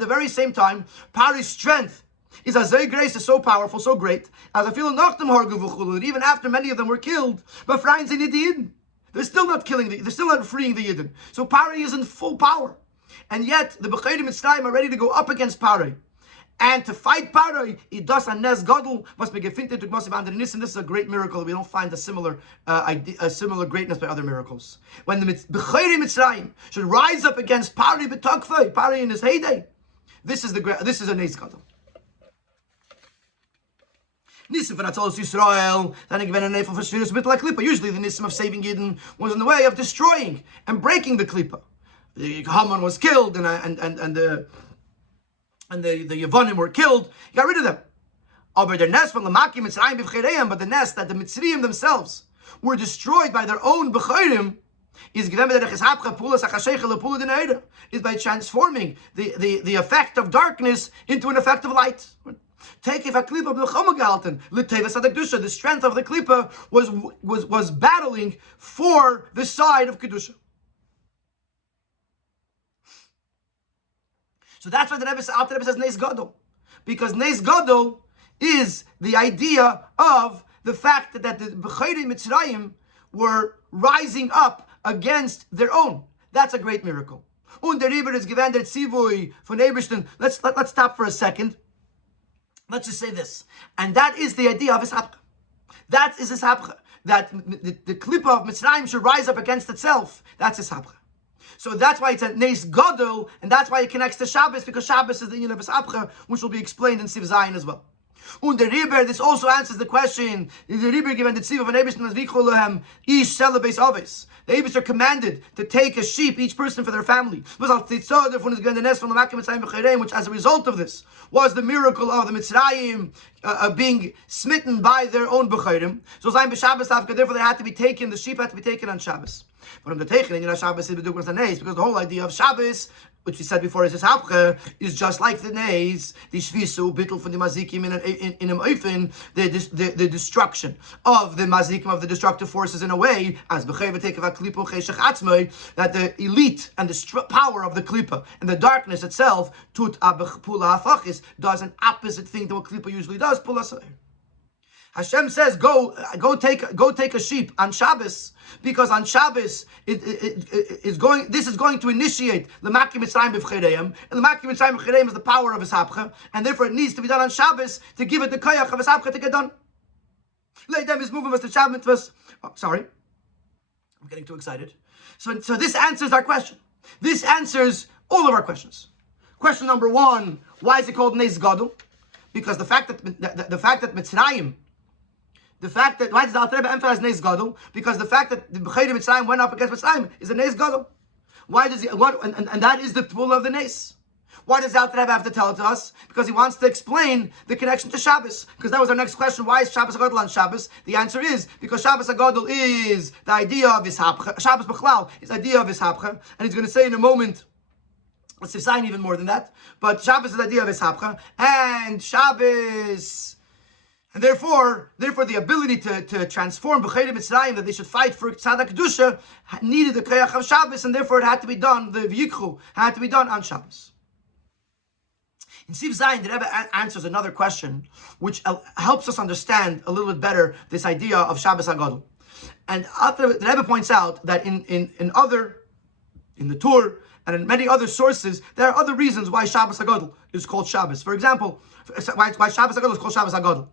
the very same time, Parei's strength is as grace is so powerful, so great, as I feel that even after many of them were killed, but they're still not killing they're still not freeing the Yidden. So Parei is in full power. And yet the Bechayrim Mitzrayim are ready to go up against Parei. And to fight Parei, it does a Nes Gadol, must be gefindet to Moshe under Nissen. This is a great miracle. We don't find a similar greatness by other miracles. When the Bechayrim Mitzrayim should rise up against Parei b'Tokfei, Parei in his heyday, this is a Nes Gadol. Nisim for Natzalos Yisrael, then given a name for Shvirus bit like Klippa. Usually the Nisim of saving Yidden was in the way of destroying and breaking the Klippa. The Haman was killed, and the Yevonim were killed. He got rid of them. But the Nes from the Makim Mitzrayim b'Vchereim, but the Nes that the Mitzrayim themselves were destroyed by their own Bechayrim is by transforming the effect of darkness into an effect of light. Take if a klipa the strength of the klipa was battling for the side of kedusha. So that's why the Rebbe says Nes Gadol, because Nes Gadol is the idea of the fact that the Bechayrim Mitzrayim were rising up against their own. That's a great miracle. Und der Rebbe is given der Tzivui von Eberstein. Let's stop for a second. Let's just say this. And that is the idea of Hishapcha. That is Hishapcha. That the Klippa of Mitzrayim should rise up against itself. That's Hishapcha. So that's why it's a Nes Gadol, and that's why it connects to Shabbos, because Shabbos is the union of Hishapcha, which will be explained in Siv Zayin as well. Und der Rebbe, this also answers the question, is the Rebbe given the Tziv of an Eberstein as Vicholohem, Ish Selabes Aves. The Eberstein are commanded to take a sheep, each person for their family. Which as a result of this was the miracle of the Mitzrayim being smitten by their own Bechayrim. So therefore they had to be taken, the sheep had to be taken on Shabbos. But the Teichen in Shabbos is because the whole idea of Shabbos which we said before is hapcha, is just like the nays, the shvisu bittul from the mazikim in a oifen, the destruction of the mazikim, of the destructive forces, in a way as b'chayva take a klipa cheshach atzmai, that the elite and the power of the klipa and the darkness itself tut pula hafachis does an opposite thing to what klipa usually does. Pula sair. Hashem says, go take a sheep on Shabbos, because on Shabbos this is going to initiate the Maki Mitzrayim b'vchereim, and the Maki Mitzrayim b'vchereim is the power of Hishapcha, and therefore it needs to be done on Shabbos to give it the koyach of Hishapcha to get done. Leidem is moving us to Shabbos. Sorry, I'm getting too excited. So this answers our question. This answers all of our questions. Question number one: why is it called Nes Gadol? Because the fact that Mitzrayim. Why does the Alter Rebbe emphasize Nes Gadol? Because the fact that the B'chayim Mitzrayim went up against Mitzrayim is a Nes Gadol. Why does he? And that is the pull of the Nes. Why does the Alter Rebbe have to tell it to us? Because he wants to explain the connection to Shabbos. Because that was our next question. Why is Shabbos Hagadol on Shabbos? The answer is because Shabbos Hagadol is the idea of Hishapcha. Shabbos B'chlal is the idea of Hishapcha, and he's going to say in a moment. Let's define even more than that. But Shabbos is the idea of Hishapcha, and Shabbos. And therefore, the ability to transform B'chayim Mitzrayim, that they should fight for Tzadak Kedusha, needed the Koyach of Shabbos, and therefore it had to be done, the V'yikchu had to be done on Shabbos. In Siv Zayin, the Rebbe answers another question, which helps us understand a little bit better this idea of Shabbos Hagadol. And the Rebbe points out that in the Torah, and in many other sources, there are other reasons why Shabbos Hagadol is called Shabbos. For example, why Shabbos Hagadol is called Shabbos Hagadol.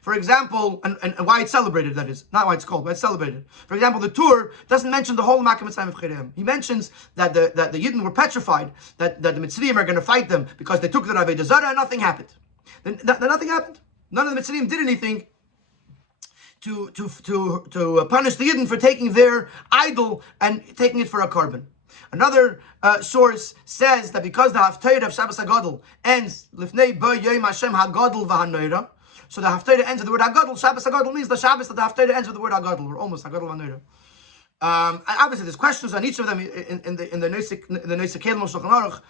For example, and why it's celebrated, that is. Not why it's called, but it's celebrated. For example, the Torah doesn't mention the whole Makom Mitzrayim of Chirem. He mentions that the Yidden were petrified, that the Mitzrayim are going to fight them because they took the Avodah Zarah and nothing happened. Then nothing happened. None of the Mitzrayim did anything to punish the Yidden for taking their idol and taking it for a carbon. Another source says that because the Haftarah of Shabbos Hagadol ends Lifnei Bo Yom Hashem Hagadol V'Hanoira, so the Haftarah ends with the word Hagadol. Shabbos Hagadol means the Shabbos that the Haftarah ends with the word Hagadol. We're almost Hagadol V'Hanoira. Obviously, there's questions on each of them in the Neusik Kelim of Shulchan Aruch.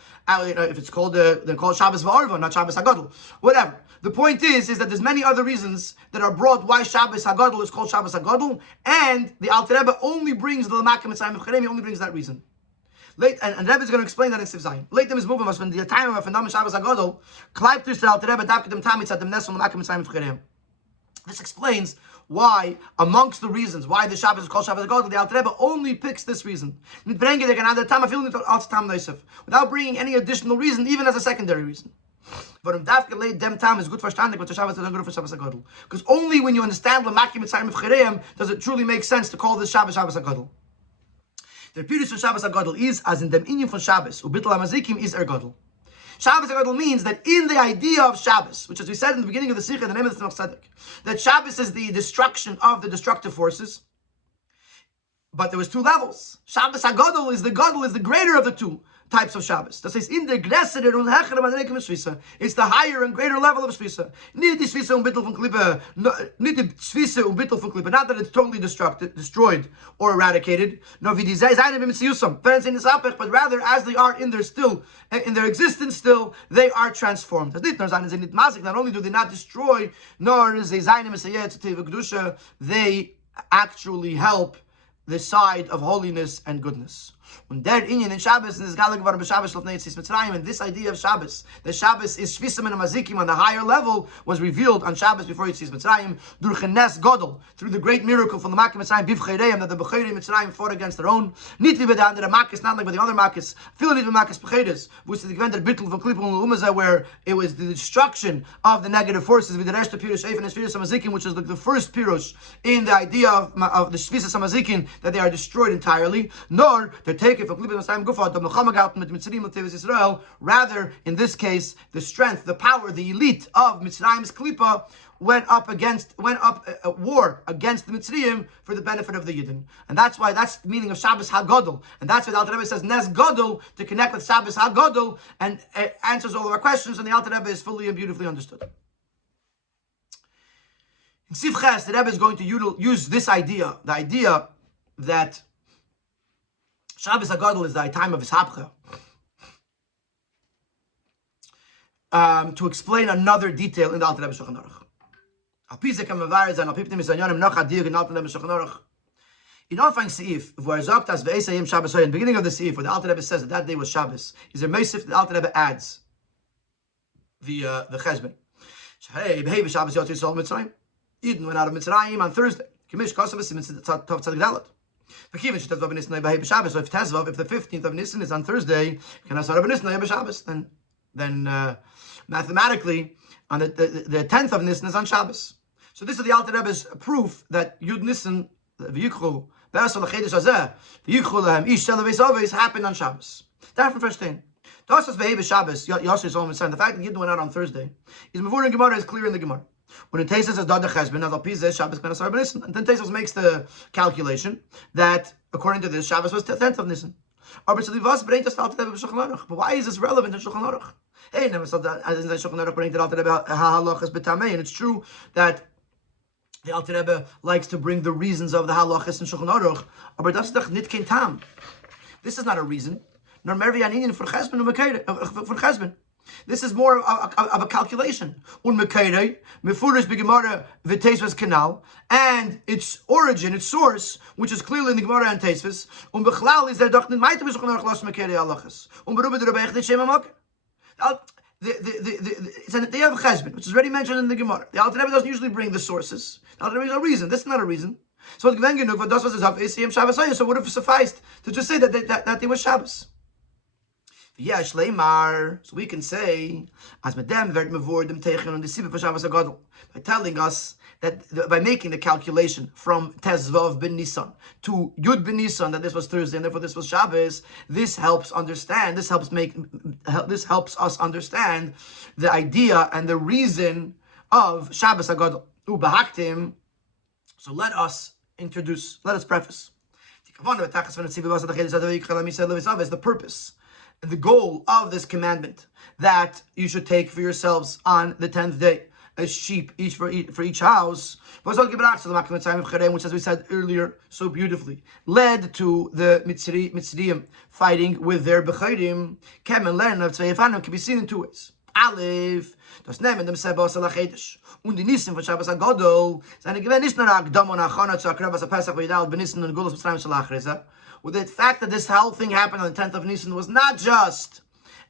If it's called they're called Shabbos V'Arva, not Shabbos Hagadol. Whatever. The point is that there's many other reasons that are brought why Shabbos Hagadol is called Shabbos Hagadol, and the Alter Rebbe only brings the Makom Mitzrayim of Chirem. He only brings that reason. And Rebbe is going to explain that in Siv Zayin. Later is moving us from the time of Fenam Shabbos Hagadol. Clive to the Alter Rebbe Davkedim Tamitz Adam Nesel Makom Mitzrayim of Chirem. This explains why, amongst the reasons why the Shabbos is called Shabbos Hagadol, the Alter Rebbe only picks this reason. Without bringing any additional reason, even as a secondary reason. Because only when you understand Lamaki Mitzrayim of Chirem does it truly make sense to call this Shabbos Shabbos Hagadol. The reputation of Shabbos Hagadol is as in dem inyan von Shabbos, ubitl hamazikim is Gadol. Shabbos Hagadol means that in the idea of Shabbos, which as we said in the beginning of the Sikha, the name of the Tzemach Tzedek, that Shabbos is the destruction of the destructive forces. But there was two levels. Shabbos Hagadol is the greater of the two types of Shabbos. That says in the it's the higher and greater level of Shvisa. Not that it's totally destroyed or eradicated. But rather, as they are in their existence still, they are transformed. Not only do they not destroy, nor is they actually help the side of holiness and goodness. And this idea of Shabbos, the Shabbos is Shvisam and Mazikim on the higher level, was revealed on Shabbos before Yitzis Mitzrayim, through the great miracle from the Makim Mitzrayim, Bivchereim, that the Bechayim Mitzrayim fought against their own. Not like the Makis, not like the other Makis, where it was the destruction of the negative forces, with the rest of Pirush Eif and Shvisam Mazikim, which is like the first Pirush in the idea of the Shvisam Mazikim, that they are destroyed entirely, nor they're taken from rather, in this case, the strength, the power, the elite of Mitzrayim's Klipa went up war against the Mitzrayim for the benefit of the Yidden. And that's the meaning of Shabbos Hagadol. And that's why the Alter Rebbe says Nes Gadol, to connect with Shabbos Hagadol, and answers all of our questions, and the Alter Rebbe is fully and beautifully understood. In Sif Ches, the Rebbe is going to use this idea, the idea that Shabbos Hagadol is the time of Hishapcha, to explain another detail in the Alter Rebbe Shulchan Aruch. In Anfang Seif, where sagt das Ve'esayim Shabbos in the beginning of the Seif, where the Alter Rebbe says that that day was Shabbos, is there Meisif the Alter Rebbe adds the Cheshbon. Hey, behave Shabbos Yot Yisrael Mitzrayim. Eden went out of Mitzrayim on Thursday. Kimish Kosav Simin Tov Tzadik Dalet. V'kivin Shetazvav Nisan behave Shabbos. So if Tezvav, if the 15th of Nisan is on Thursday, can I start Nisan behave Shabbos? Then mathematically, on the 10th of Nisan is on Shabbos. So this is the Alter Rebbe's proof that Yud Nisan v'yikchu be'asol l'chedesh hazeh v'yikchu lehem ish shel v'esaves happened on Shabbos. That's from first thing. Das was behave Shabbos. Yosher is almost saying the fact that Yidden went out on Thursday is Mavur in Gemara is clear in the Gemara. When it Teisos says Dada Cheshbon, as Alpizeh Shabbos ben Asar ben Nisan, and then Teisos makes the calculation that according to this Shabbos was 10th of Nisan. But why is this relevant in Shulchan Aruch? Hey, never said that as in Shulchan Aruch bring the Alter Rebbe halachas betamei, and it's true that the Alter Rebbe likes to bring the reasons of the halachas in Shulchan Aruch, but that's doch nit kein tam. This is not a reason. Nor mervi aninin for Cheshbon for Cheshbon. This is more of a calculation. Un mekeirei mefurish b'gemara v'teisvas canal, and its origin, its source, which is clearly in the Gemara and Teisvas. Bechlal is there doch nit ma'ite b'shulchan aruch los mekeirei halachas. Berubah the Rabbi Shem Amak. It's an idea of Cheshbon, which is already mentioned in the Gemara. The Alter Rebbe doesn't usually bring the sources. The Alter Rebbe is a reason. This is not a reason. So what would have sufficed to just say that they were Shabbos. So we can say, as Madame werd mevordem tegen on the Sibbe for Shabbos Hagadol, by telling us that by making the calculation from Tezvav ben Nisan to Yud ben Nisan that this was Thursday and therefore this was Shabbos, this helps understand. This helps us understand the idea and the reason of Shabbos Hagadol. So let us preface. The purpose. The goal of this commandment that you should take for yourselves on the 10th day a sheep each for each house, which as we said earlier so beautifully led to the Mitzrayim fighting with their Bechirim. Kem and learn of Tzveifanim can be seen in two ways. Aleph, das nehmen dem Sebas al-Chedesh und die Nissen von Shabbos Hagadol seine gewähnt nicht nur Akdam und Achana zu Akrabas Pesach v'Yidal b'Nissen und Gulas Mitzrayim Shalachrizah. With the fact that this whole thing happened on the 10th of Nisan was not just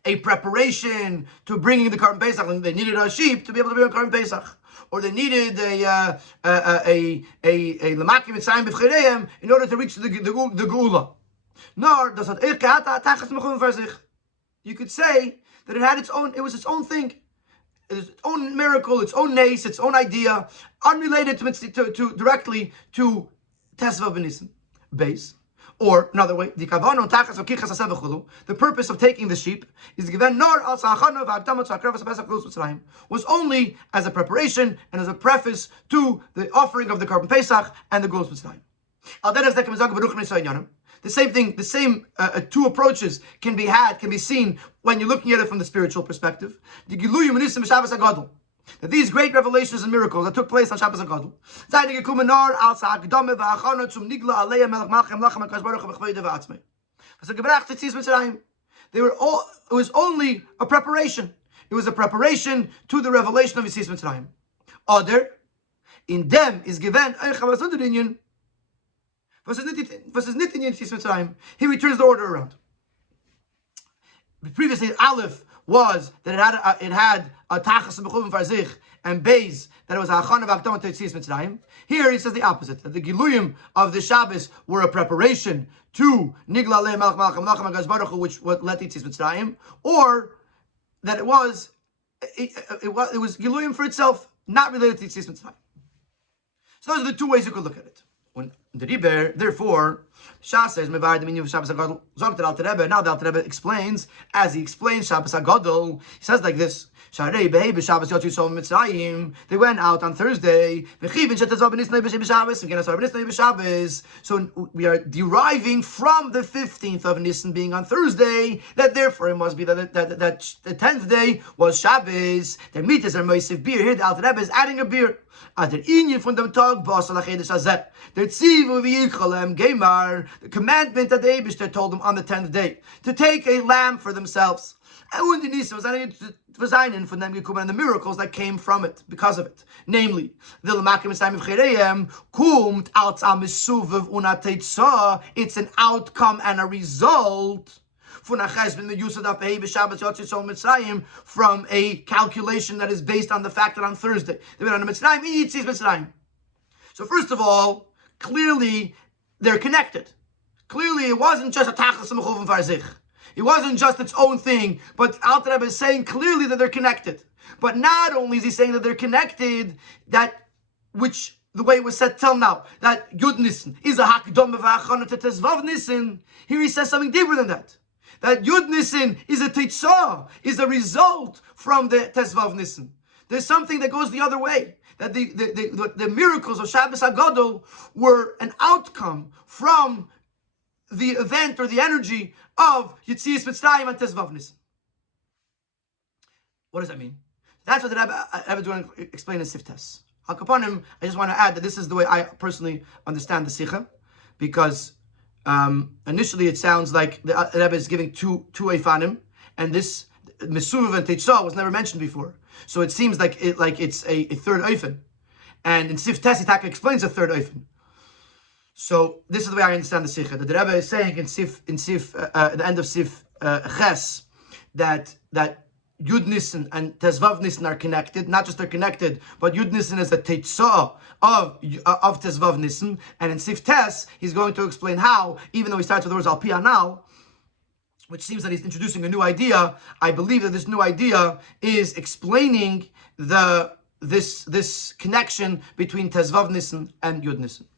a preparation to bringing the Karban Pesach. They needed a sheep to be able to bring a Karban Pesach, or they needed a Lamakim Mitzrayim b'Cheireim in order to reach the Geula. Nor does it. You could say that it had its own. It was its own thing, its own miracle, its own nace, its own idea, unrelated to directly to Tezvav B'Nisan base. Or another way, the purpose of taking the sheep is given was only as a preparation and as a preface to the offering of the Karban Pesach and the Gulas Mitzrayim. The same thing, the same two approaches can be seen when you're looking at it from the spiritual perspective. That these great revelations and miracles that took place on Shabbos Hagadol, it was only a preparation. It was a preparation to the revelation of Yitzis Mitzrayim. Other, in them is given, he returns the order around. Previously, Aleph was that it had a tachas b'chuvim farzich and beis that it was a hachana v'akdama to Yitzis Mitzrayim. Here he says the opposite, that the giluyim of the Shabbos were a preparation to Nigla Le Malach Malach Malachim HaKadosh Baruch Hu, which led to Yitzis Mitzrayim, or that it was giluyim for itself, not related to Yitzis Mitzrayim. So those are the two ways you could look at it. When the Riber, therefore, Shas says, Mevar the meaning of Shabbos Hagadol. Zog the Alter Rebbe. Now the Alter Rebbe explains, as he explains Shabbos Hagadol, he says like this: Sharei behei b'Shabbos yotzu yisrael Mitzrayim. They went out on Thursday. V'chivin shetazov b'nisnei b'Shabbos. V'gen asar b'nisnei b'Shabbos. So we are deriving from the 15th of Nisan being on Thursday that therefore it must be that the 10th day was Shabbos. Their meat is a moisiv beer. Here the Alter Rebbe is adding a beer. The commandment that the Eibishter told them on the 10th day to take a lamb for themselves Und die Nissen was einen von them gekommen and the miracles that came from it because of it. Namely, it's an outcome and a result from a calculation that is based on the fact that on Thursday so first of all, clearly they're connected. Clearly it wasn't just a tachlis mechuvim farzich. It wasn't just its own thing, but Alter Rebbe is saying clearly that they're connected. But not only is he saying that they're connected, that which the way it was said till now, that Yud Nissen is a hakdom v'achana to Tezvav Nissen. Here he says something deeper than that. That Yud Nissen is a teitzah, is a result from the Tezvav Nissen. There's something that goes the other way. That the miracles of Shabbos Hagadol were an outcome from the event or the energy of Yitzias Mitzrayim and Tezvav Nissen. What does that mean? That's what the Rabbi is going to explain in Siftes. Hakaponim, I just want to add that this is the way I personally understand the Sikha, because initially it sounds like the Rabbi is giving two Eifanim, and this Mesuv and Teitzah was never mentioned before. So it seems like it's a third Eifen. And in Siftes, he explains a third Eifen. So this is the way I understand the Sikha. The Rebbe is saying in the end of Sif Ches, that Yud Nissen and Tezvav Nissen are connected. Not just they're connected, but Yud Nissen is a Teitzah of Tezvav Nissen. And in Sif Tes, he's going to explain how, even though he starts with the words Al Pi Anal, which seems that he's introducing a new idea, I believe that this new idea is explaining this connection between Tezvav Nissen and Yud Nissen.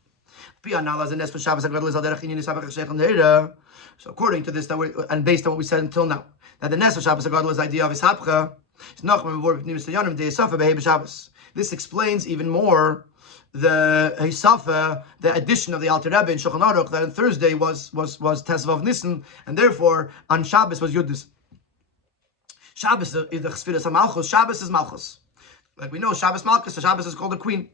So according to this, and based on what we said until now, that the Nes of Shabbos Hagadol is the idea of Ishapcha. This explains even more the Hisafa, the addition of the Alter Rebbe in Shulchan Aruch, that on Thursday was Tezvav Nissen, and therefore on Shabbos was Yud Nissen. Shabbos is the Chsfiras HaMalchus. Shabbos is Malchus. Like we know, Shabbos Malchus, so Shabbos is called a queen.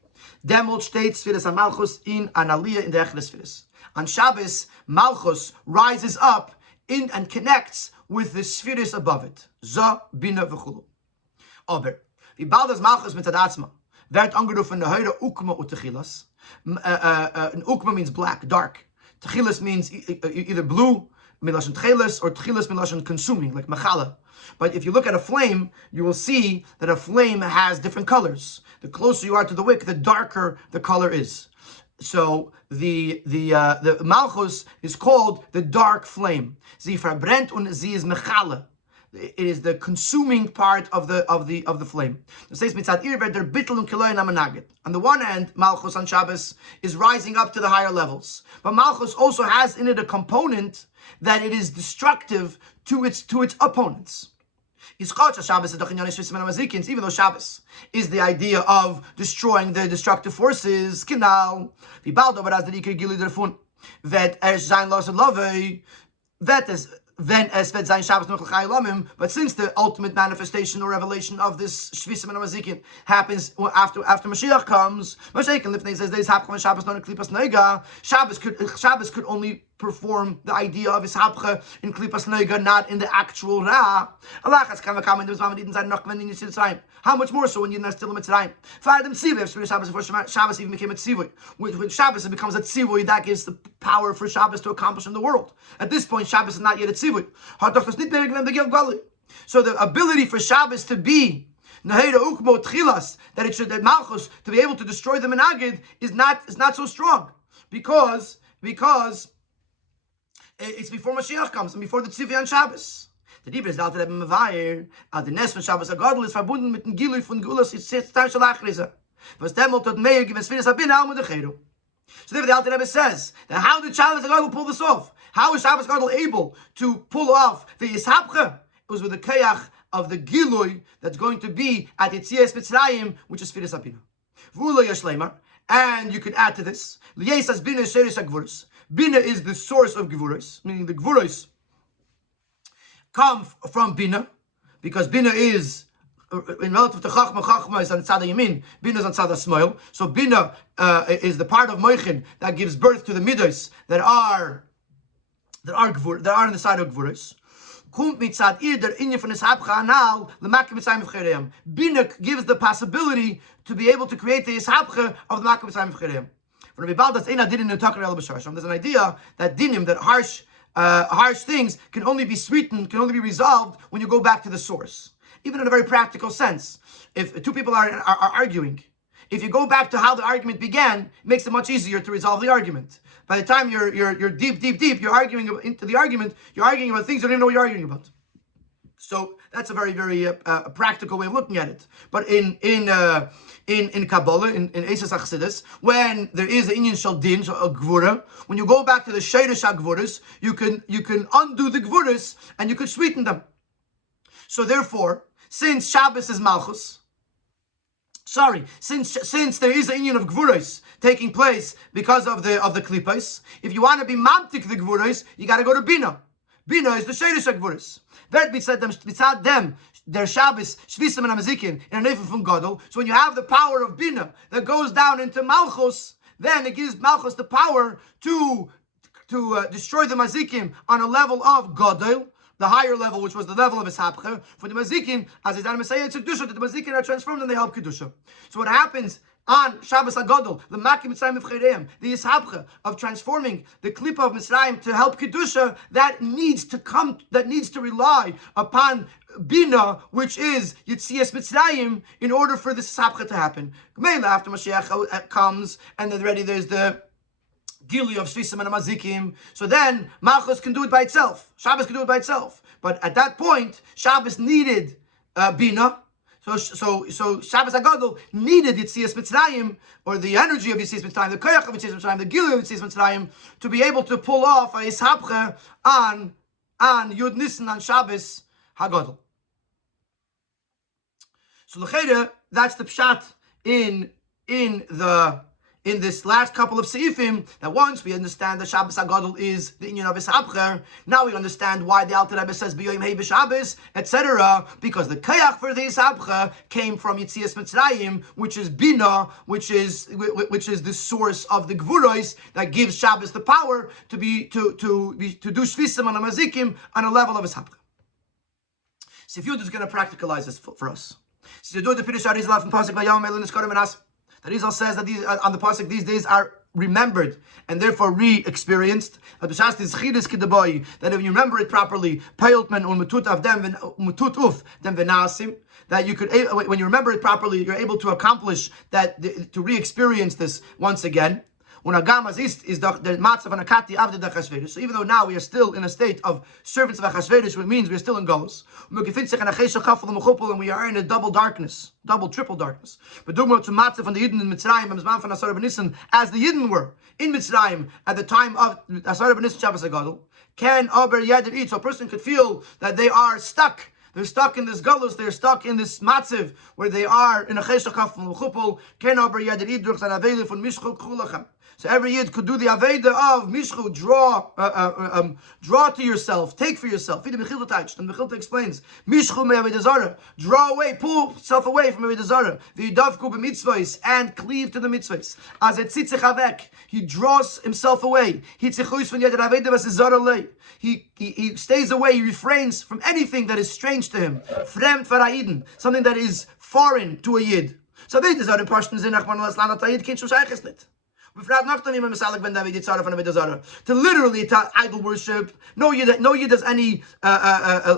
Demol steht Sfiras HaMalchus in Analiyah in the Echel Sfiras. On Shabbos, Malchus rises up in and connects with the Sfiras above it. Za, Bina, V'chulu. Aber, wie bald das Malchus mit Adatzma, werd angerufen the Heure Ukma u Techilas. Ukma means black, dark. Techilas means either blue, Milashon Techilas, or Techilas Milashon consuming, like Machala. But if you look at a flame, you will see that a flame has different colors. The closer you are to the wick, the darker the color is. So the Malchus is called the dark flame. Sie verbrennt und sie ist Mechala. It is the consuming part of the flame. On the one hand, Malchus on Shabbos is rising up to the higher levels, but Malchus also has in it a component that it is destructive to its opponents. Even though Shabbos is the idea of destroying the destructive forces, but since the ultimate manifestation or revelation of this Shvisim and Amazikin happens after Mashiach comes, Moshe says Shabbos could only perform the idea of Ishapcha in Klipas Noiga, not in the actual Ra. How much more so when you're still in Mitzrayim? Before Shabbos even became a tzivui. When Shabbos it becomes a tzivui, that gives the power for Shabbos to accomplish in the world. At this point, Shabbos is not yet a tzivui. So the ability for Shabbos to be that Malchus to be able to destroy the Menagid is not so strong because it's before Mashiach comes and before the Tzivui on Shabbos. The Dibber is Alter Rebbe Mevayer, the Nes von Shabbos Hagadol ist verbunden mit dem Gilui von Gulas Yitzchak Shalachriza. Was demol tot meir given Sfiras Habina Almud Echeru. So therefore the Alter Rebbe says that how did Shabbos Hagadol pull this off? How is Shabbos Hagadol able to pull off the Yishapcha? It was with the Kayach of the Gilui that's going to be at Yitzias Mitzrayim, which is Sfiras Habina. V'ula Yashleimar, and you could add to this, L'yesas Bina Sheris HaGvuros. Bina is the source of Gvuros, meaning the Gvuros come from Bina, because Bina is, in relative to Chachma, Chachma is on Tzad Yamin, Bina is on Tzad Smoil. So Bina is the part of Moichin that gives birth to the Midos that are in the side of Gvuros. Bina gives the possibility to be able to create the ishapcha of the Makkah Mitzrayim v'chereim. There's an idea that dinim, that harsh things, can only be sweetened, can only be resolved when you go back to the source. Even in a very practical sense, if two people are arguing, if you go back to how the argument began, it makes it much easier to resolve the argument. By the time you're deep, you're arguing into the argument, you're arguing about things you don't even know what you're arguing about. So that's a very, very practical way of looking at it. But in Kabbalah, in Eses Achsidus, when there is an inyan shel din, a gvura, when you go back to the sheiresh hagvuras, you can undo the gvuras and you can sweeten them. So therefore, since Shabbos is Malchus, since there is an inyan of gvuras taking place because of the klipos, if you want to be mamtik the gvuras, you got to go to Bina. Bina is the sheiresh hagvuras. Beside them, their Shabbos, Shvisam and Amazikin, in a Nefer from Gadol. So when you have the power of Bina that goes down into Malchus, then it gives Malchus the power to destroy the Mazikim on a level of Gadol, the higher level, which was the level of Ishapcha. For the Mazikin, as it's Messiah, it's Kedusha, the Mazikin are transformed and they help Kedusha. So what happens on Shabbos Hagadol, the Makim Mitzrayim v'chereim, the Ishapcha of transforming the Klippa of Mitzrayim to help Kedusha, that needs to rely upon Bina, which is Yitzias Mitzrayim, in order for this Ishapcha to happen. Gemela, after Mashiach comes, and then already there's the Gili of Shvisam and Amazikim, so then Malchus can do it by itself. Shabbos can do it by itself. But at that point, Shabbos needed Bina. So Shabbos Hagadol needed Yitzias Mitzrayim, or the energy of Yitzias Mitzrayim, the koyach of Yitzias Mitzrayim, the gili of Yitzias Mitzrayim, to be able to pull off a ishapcha on Yud Nisan, on Shabbos Hagadol. So l'cheira, that's the pshat in this last couple of seifim, that once we understand that Shabbos Hagadol is the inyan of Ishapcher, now we understand why the Alter Rebbe says B'yoyim Hei B'Shabbos, etc., because the kayach for the Ishapcher came from Yitzias Mitzrayim, which is Bina, which is the source of the Gvuros that gives Shabbos the power to do Shvisam and Amazikim on a level of Ishapcher. So if you're just going to practicalize this for us, so you do the Pirush Arizal from Pasuk Vayam Elin Eskorim and As. The Rizal says that these on the pasuk these days are remembered and therefore re-experienced. That if you remember it properly, that you could, when you remember it properly, you're able to accomplish that, to re-experience this once again. So even though now we are still in a state of servants of Achashverosh, which means we are still in Golus, and we are in a triple darkness. But from the Yidden in Mitzrayim, as the Yidden were in Mitzrayim at the time of Asar B'Nissen Shabbos Hagadol, so a person could feel that they are stuck. They're stuck in this galus, they're stuck in this matziv, where they are in a cheshach from l'chupul, ken aber yadir idruch an aveda von mishchu k'chulachem. So every yid could do the aveda of mishchu, draw to yourself, take for yourself. The Mechilta explains, mishchu me'aveda zara, draw away, pull yourself away from aveda zara, v'yidavku b'mitzvos, and cleave to the mitzvos. As a tzitzich avek, he draws himself away. He tzichus von yadir aveda vas zara lei. He stays away, he refrains from anything that is strange to him. Fremd fara'iden, something that is foreign to a yid. So aveda zara in Pashtan zinach man las lanat ayid kin shusayches nit. To literally to idol worship, no yid has any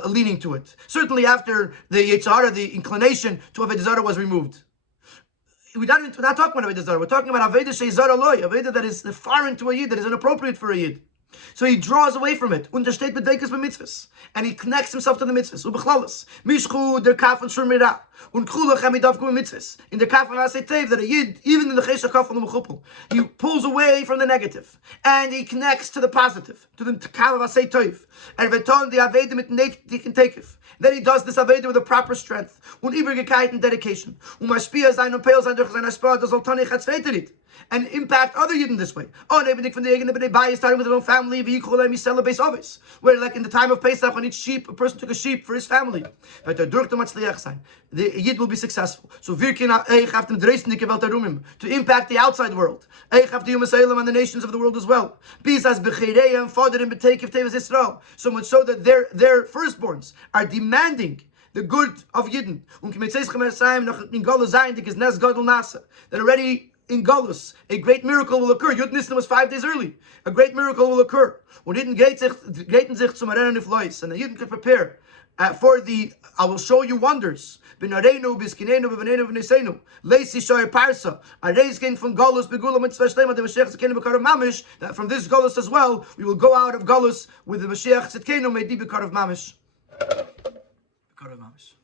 leaning to it. Certainly after the Yetzirah, the inclination to Avodah Zarah was removed. We're not talking about Avodah Zarah. We're talking about Avodah Sheizara Loi, Avodah that is foreign to a yid, that is inappropriate for a yid. So he draws away from it. Untersteht bedenkes b'mitzvahs, and he connects himself to the mitzvahs. Ubechlalas mishchu der kafan shurmira und krulach amidavku b'mitzvahs. In the kafan asetev, that a yid, even in the chesha kafan l'mechupel, he pulls away from the negative and he connects to the positive, to the kafan asetev. And veton the aveda mit neitik and tekef. Then he does this aveda with a proper strength, und ibergekayt and dedication. Umashpia zayin upeil zayin durch zayin aspar das oltanich hatzveiterit, and impact other yid in this way. Oh, starting with his own family. family, where like in the time of Pesach, when each sheep, a person took a sheep for his family. The Yid will be successful. So to impact the outside world. And the nations of the world as well. So much so that their firstborns are demanding the good of Yidden. That already in Golus, a great miracle will occur. Yud Nisan was 5 days early. A great miracle will occur. And the Yidden could prepare for the, I will show you wonders. That from this Golus as well, we will go out of Golus with the Mashiach Tzidkenu, may be Bekar of Mamish. Bekar of Mamish.